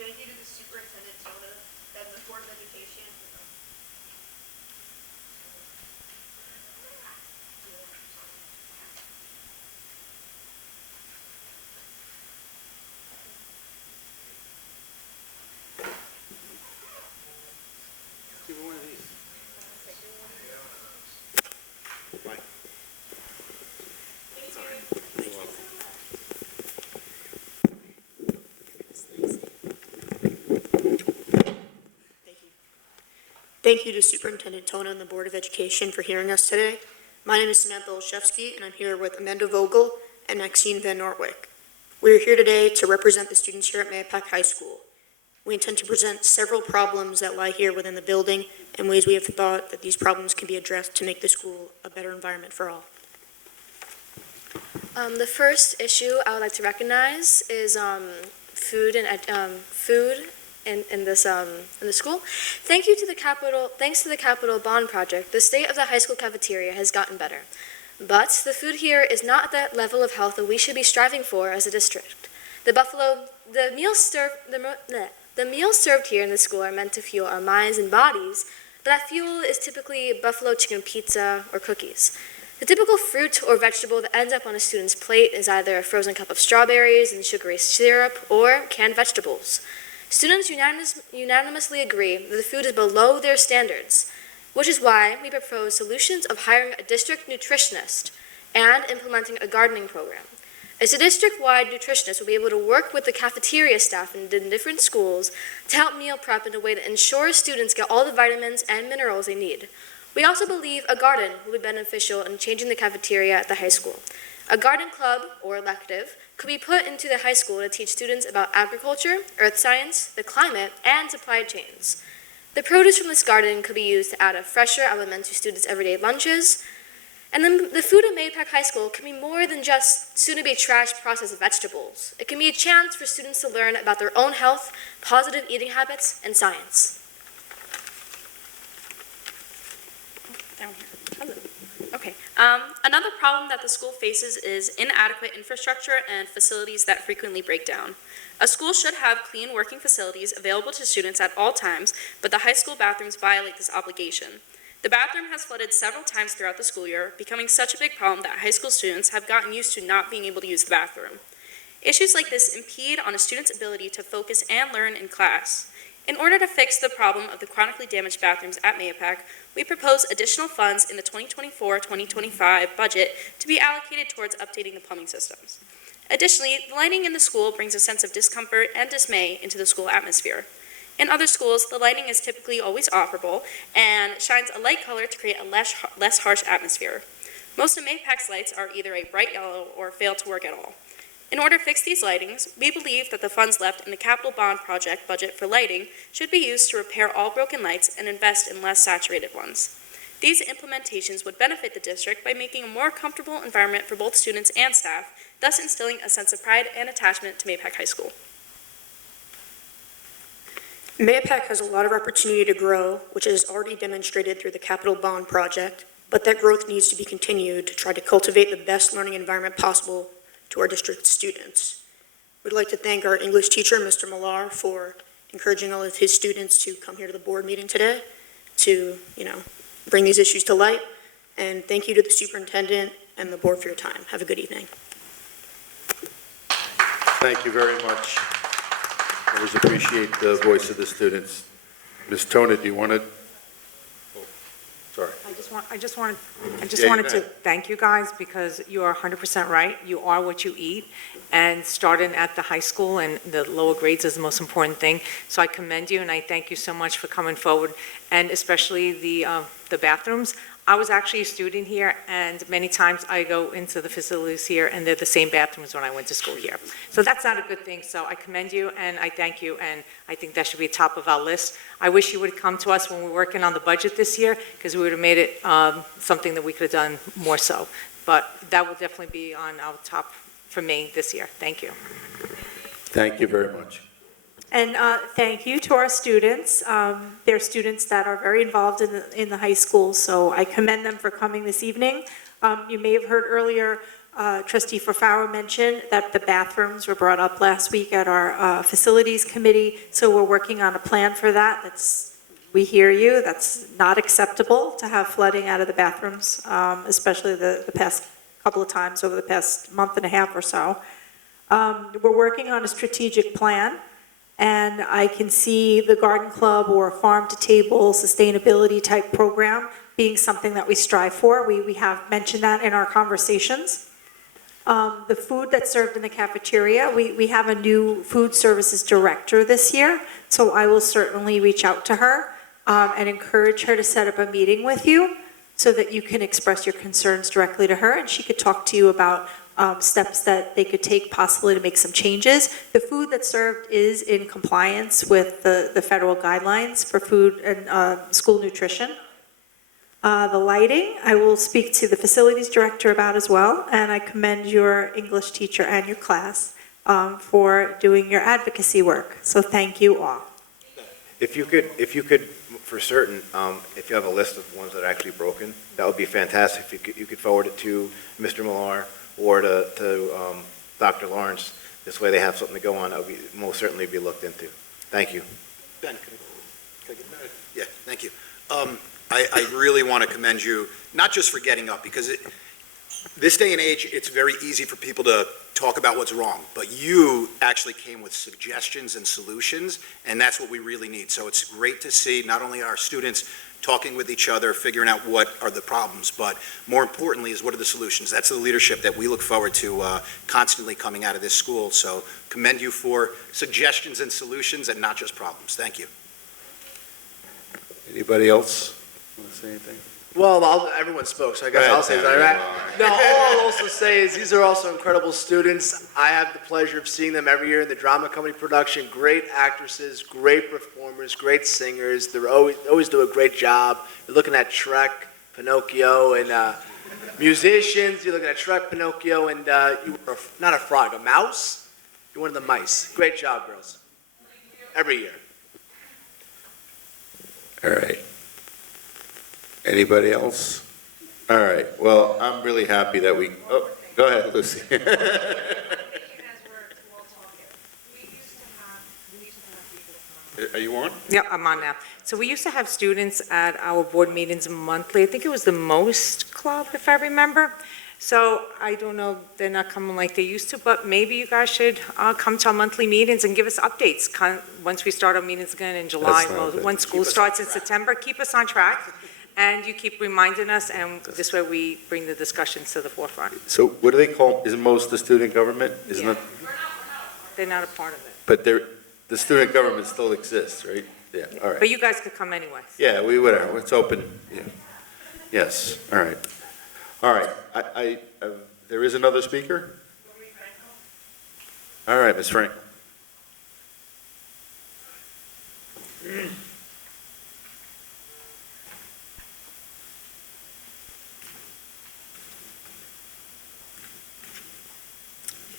Thank you to the Superintendent Tona and the Board of Education. Give her one of these. Bye. You're welcome. Thank you to Superintendent Tona and the Board of Education for hearing us today. My name is Samantha Olszewski, and I'm here with Amanda Vogel and Maxine Van Norwick. We are here today to represent the students here at Mahopac High School. We intend to present several problems that lie here within the building and ways we have thought that these problems can be addressed to make the school a better environment for all. The first issue I would like to recognize is food in the school. Thanks to the Capital Bond Project, the state of the high school cafeteria has gotten better. But the food here is not at that level of health that we should be striving for as a district. The meals served here in the school are meant to fuel our minds and bodies, but that fuel is typically buffalo chicken pizza or cookies. The typical fruit or vegetable that ends up on a student's plate is either a frozen cup of strawberries and sugary syrup or canned vegetables. Students unanimously agree that the food is below their standards, which is why we propose solutions of hiring a district nutritionist and implementing a gardening program. As a district-wide nutritionist will be able to work with the cafeteria staff in the different schools to help meal prep in a way that ensures students get all the vitamins and minerals they need. We also believe a garden will be beneficial in changing the cafeteria at the high school. A garden club, or elective, could be put into the high school to teach students about agriculture, earth science, the climate, and supply chains. The produce from this garden could be used to add a fresher element to students' everyday lunches. And then the food at Mahopac High School can be more than just soon-to-be trash processed vegetables. It can be a chance for students to learn about their own health, positive eating habits, and science. Down here. Okay. Another problem that the school faces is inadequate infrastructure and facilities that frequently break down. A school should have clean working facilities available to students at all times, but the high school bathrooms violate this obligation. The bathroom has flooded several times throughout the school year, becoming such a big problem that high school students have gotten used to not being able to use the bathroom. Issues like this impede on a student's ability to focus and learn in class. In order to fix the problem of the chronically damaged bathrooms at Mahopac, we propose additional funds in the 2024-2025 budget to be allocated towards updating the plumbing systems. Additionally, the lighting in the school brings a sense of discomfort and dismay into the school atmosphere. In other schools, the lighting is typically always operable and shines a light color to create a less harsh atmosphere. Most of Mahopac's lights are either a bright yellow or fail to work at all. In order to fix these lightings, we believe that the funds left in the capital bond project budget for lighting should be used to repair all broken lights and invest in less saturated ones. These implementations would benefit the district by making a more comfortable environment for both students and staff, thus instilling a sense of pride and attachment to Mahopac High School. Mahopac has a lot of opportunity to grow, which is already demonstrated through the capital bond project, but that growth needs to be continued to try to cultivate the best learning environment possible to our district students. We'd like to thank our English teacher, Mr. Millar, for encouraging all of his students to come here to the board meeting today to, bring these issues to light. And thank you to the superintendent and the board for your time. Have a good evening. Thank you very much. Always appreciate the voice of the students. Ms. Tona, do you want to? Oh, sorry. I just wanted go to ahead. thank you guys because you are 100% right. You are what you eat. And starting at the high school and the lower grades is the most important thing. So I commend you and I thank you so much for coming forward, and especially the bathrooms. I was actually a student here, and many times I go into the facilities here, and they're the same bathrooms when I went to school here. So that's not a good thing, so I commend you, and I thank you, and I think that should be top of our list. I wish you would come to us when we're working on the budget this year, because we would have made it something that we could have done more so. But that will definitely be on our top for me this year. Thank you. Thank you very much. And thank you to our students. They're students that are very involved in the high school, so I commend them for coming this evening. You may have heard earlier, Trustee Farfara mentioned that the bathrooms were brought up last week at our facilities committee, so we're working on a plan for that. We hear you. That's not acceptable to have flooding out of the bathrooms, especially the past couple of times over the past month and a half or so. We're working on a strategic plan. And I can see the garden club or farm-to-table sustainability type program being something that we strive for. We have mentioned that in our conversations. The food that's served in the cafeteria, we have a new food services director this year, so I will certainly reach out to her and encourage her to set up a meeting with you so that you can express your concerns directly to her, and she could talk to you about steps that they could take possibly to make some changes. The food that's served is in compliance with the federal guidelines for food and school nutrition. The lighting, I will speak to the facilities director about as well, and I commend your English teacher and your class for doing your advocacy work. So thank you all. If you could, for certain, if you have a list of ones that are actually broken, that would be fantastic. If you could forward it to Mr. Millar or to Dr. Lawrence. This way they have something to go on. That would most certainly be looked into. Thank you. Ben, can I get that? Yeah, thank you. I really want to commend you, not just for getting up, because this day and age, it's very easy for people to talk about what's wrong, but you actually came with suggestions and solutions, and that's what we really need. So it's great to see not only our students talking with each other, figuring out what are the problems, but more importantly is what are the solutions. That's the leadership that we look forward to constantly coming out of this school. So commend you for suggestions and solutions and not just problems. Thank you. Anybody else want to say anything? Well, everyone spoke, so I guess Go ahead, I'll say Sam, something, right? you No, all I'll also say is these are also incredible students. I have the pleasure of seeing them every year in the drama company production. Great actresses, great performers, great singers. They're always do a great job. You're looking at Shrek, Pinocchio, and musicians. You're looking at Shrek, Pinocchio, and you were not a frog, a mouse. You're one of the mice. Great job, girls. Every year. All right. Anybody else? All right, well, I'm really happy that we, oh, go ahead, Lucy. Are you on? Yeah, I'm on now. So we used to have students at our board meetings monthly. I think it was the Most Club, if I remember. So I don't know, they're not coming like they used to, but maybe you guys should come to our monthly meetings and give us updates. Once we start our meetings again in July, well, when school starts in September, keep us on track. And you keep reminding us, and this way we bring the discussions to the forefront. So what do they call, isn't most the student government? Isn't Yeah. it? They're not a part of it. But the student government still exists, right? Yeah, all right. But you guys could come anyway. Yeah, whatever, it's open, yeah. Yes, all right. All right, there is another speaker? All right, Ms. Frank.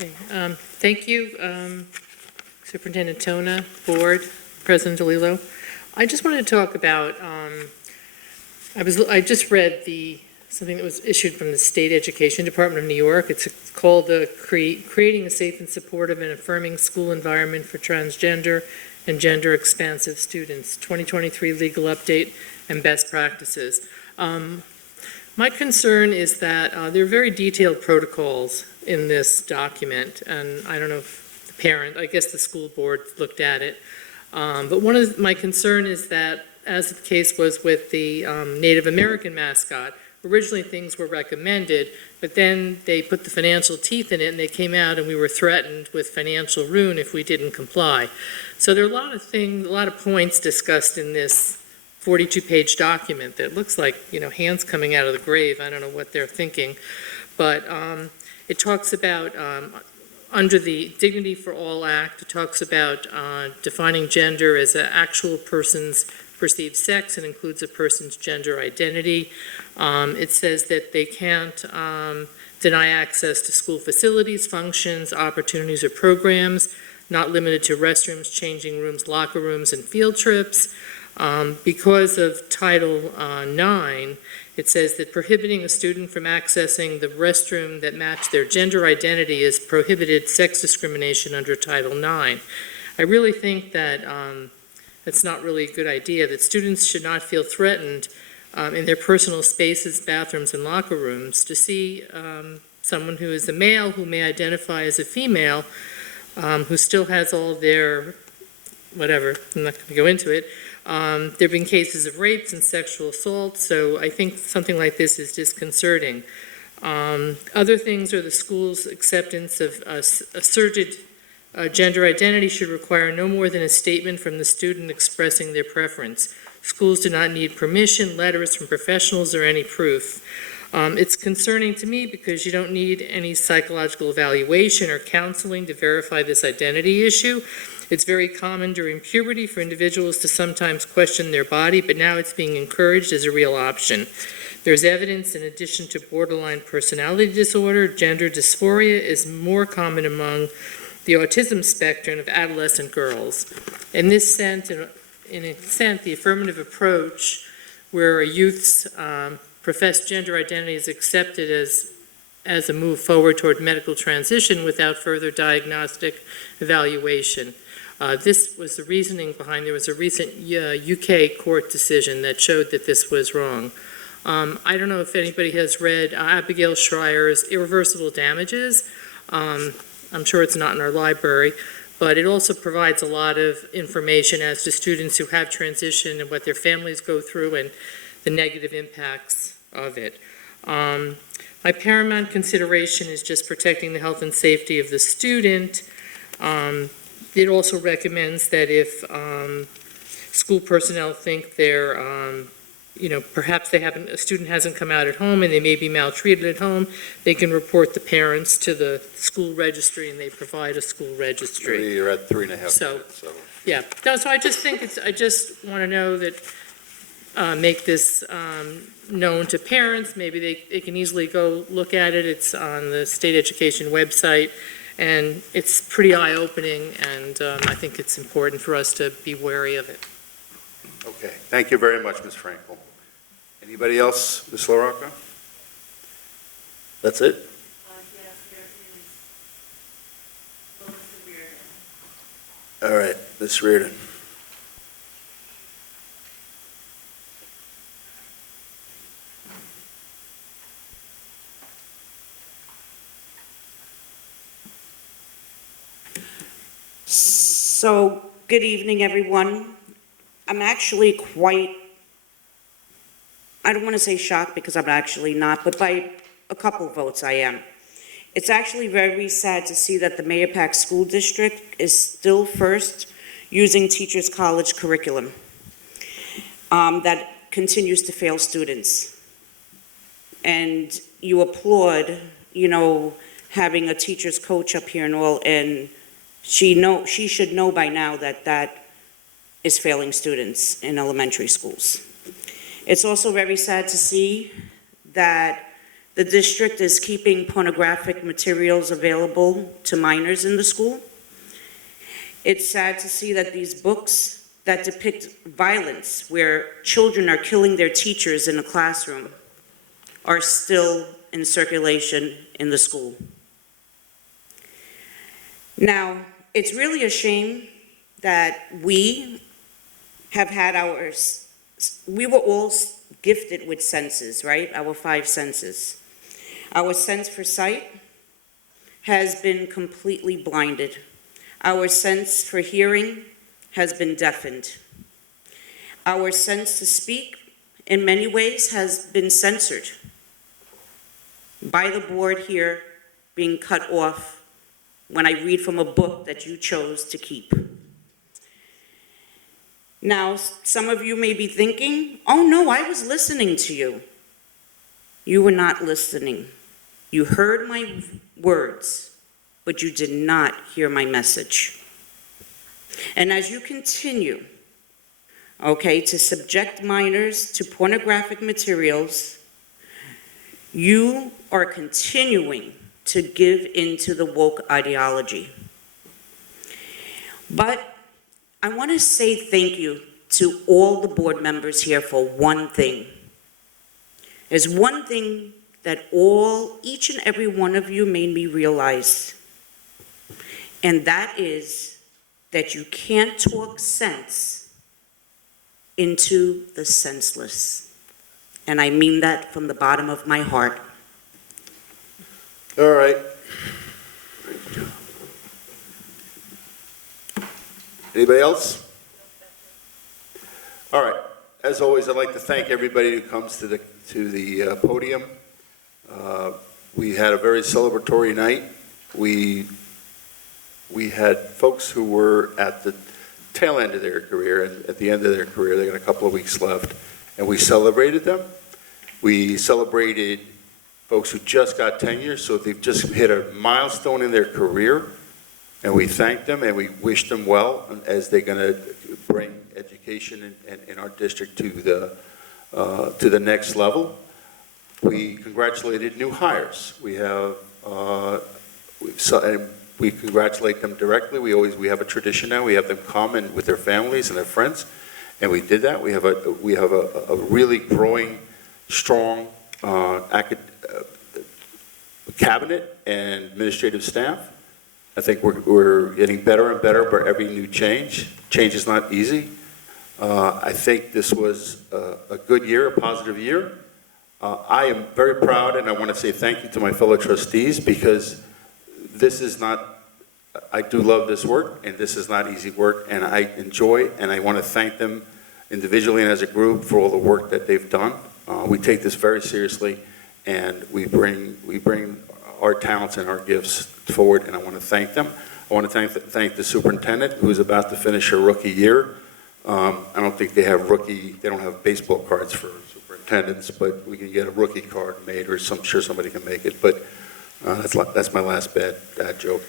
Okay, thank you, Superintendent Tona, Board, President DeLillo. I just wanted to talk about, I just read something that was issued from the State Education Department of New York. It's called Creating a Safe and Supportive and Affirming School Environment for Transgender and Gender Expansive Students, 2023 Legal Update and Best Practices. My concern is that there are very detailed protocols in this document, and I don't know if the parent, I guess the school board looked at it, but my concern is that, as the case was with the Native American mascot, originally things were recommended, but then they put the financial teeth in it, and they came out and we were threatened with financial ruin if we didn't comply. So there are a lot of things, a lot of points discussed in this 42-page document that looks like, hands coming out of the grave. I don't know what they're thinking. But it talks about, under the Dignity for All Act, it talks about defining gender as an actual person's perceived sex and includes a person's gender identity. It says that they can't deny access to school facilities, functions, opportunities, or programs, not limited to restrooms, changing rooms, locker rooms, and field trips. Because of Title IX, it says that prohibiting a student from accessing the restroom that match their gender identity is prohibited sex discrimination under Title IX. I really think that that's not really a good idea, that students should not feel threatened in their personal spaces, bathrooms, and locker rooms to see someone who is a male who may identify as a female, who still has all their, whatever, I'm not going to go into it. There have been cases of rapes and sexual assault, so I think something like this is disconcerting. Other things are the school's acceptance of asserted gender identity should require no more than a statement from the student expressing their preference. Schools do not need permission, letters from professionals, or any proof. It's concerning to me because you don't need any psychological evaluation or counseling to verify this identity issue. It's very common during puberty for individuals to sometimes question their body, but now it's being encouraged as a real option. There's evidence, in addition to borderline personality disorder, gender dysphoria is more common among the autism spectrum of adolescent girls. In this sense, in a sense, the affirmative approach where a youth's professed gender identity is accepted as a move forward toward medical transition without further diagnostic evaluation. This was the reasoning behind, there was a recent UK court decision that showed that this was wrong. I don't know if anybody has read Abigail Schreier's Irreversible Damages. I'm sure it's not in our library, but it also provides a lot of information as to students who have transitioned and what their families go through and the negative impacts of it. My paramount consideration is just protecting the health and safety of the student. It also recommends that if school personnel think they're perhaps a student hasn't come out at home and they may be maltreated at home, they can report the parents to the school registry and they provide a school registry. You're at 3.5 minutes, so. Yeah, no, so I just think I just want to know that, make this known to parents. Maybe they can easily go look at it. It's on the state education website, and it's pretty eye-opening, and I think it's important for us to be wary of it. Okay, thank you very much, Ms. Frankel. Anybody else, Ms. LaRocca? That's it? All right, Ms. Reardon. So, good evening, everyone. I'm actually quite, I don't want to say shocked because I'm actually not, but by a couple votes I am. It's actually very sad to see that the Mahopac School District is still first using Teachers College curriculum that continues to fail students. And you applaud, having a teacher's coach up here and all, and she should know by now that that is failing students in elementary schools. It's also very sad to see that the district is keeping pornographic materials available to minors in the school. It's sad to see that these books that depict violence, where children are killing their teachers in a classroom, are still in circulation in the school. Now, it's really a shame that we were all gifted with senses, right? Our 5 senses. Our sense for sight has been completely blinded. Our sense for hearing has been deafened. Our sense to speak, in many ways, has been censored by the board here, being cut off when I read from a book that you chose to keep. Now, some of you may be thinking, oh no, I was listening to you. You were not listening. You heard my words, but you did not hear my message. And as you continue, to subject minors to pornographic materials, you are continuing to give into the woke ideology. But I want to say thank you to all the board members here for one thing. There's one thing that each and every one of you made me realize, and that is that you can't talk sense into the senseless. And I mean that from the bottom of my heart. All right. Anybody else? All right. As always, I'd like to thank everybody who comes to the podium. We had a very celebratory night. We had folks who were at the tail end of their career, and at the end of their career, they got a couple of weeks left, and we celebrated them. We celebrated folks who just got tenure, so they've just hit a milestone in their career, and we thank them and we wish them well as they're going to bring education in our district to the next level. We congratulated new hires. We congratulate them directly. We have a tradition now. We have them come and with their families and their friends, and we did that. We have a really growing, strong cabinet and administrative staff. I think we're getting better and better for every new change. Change is not easy. I think this was a good year, a positive year. I am very proud, and I want to say thank you to my fellow trustees, because this is not, I do love this work, and this is not easy work, and I enjoy, and I want to thank them individually and as a group for all the work that they've done. We take this very seriously, and we bring our talents and our gifts forward, and I want to thank them. I want to thank the superintendent, who's about to finish her rookie year. I don't think they don't have baseball cards for superintendents, but we can get a rookie card made, or I'm sure somebody can make it, but that's my last bad joke.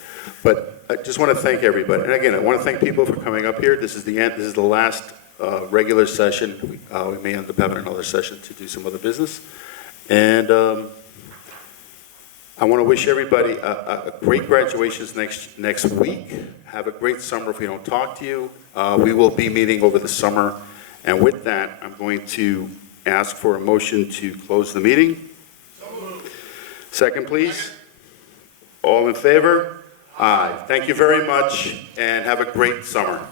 But I just want to thank everybody, and again, I want to thank people for coming up here. This is the end, this is the last regular session. We may end up having another session to do some other business, and I want to wish everybody a great graduations next week. Have a great summer if we don't talk to you. We will be meeting over the summer. And with that, I'm going to ask for a motion to close the meeting. Second, please. All in favor? Aye. Thank you very much, and have a great summer.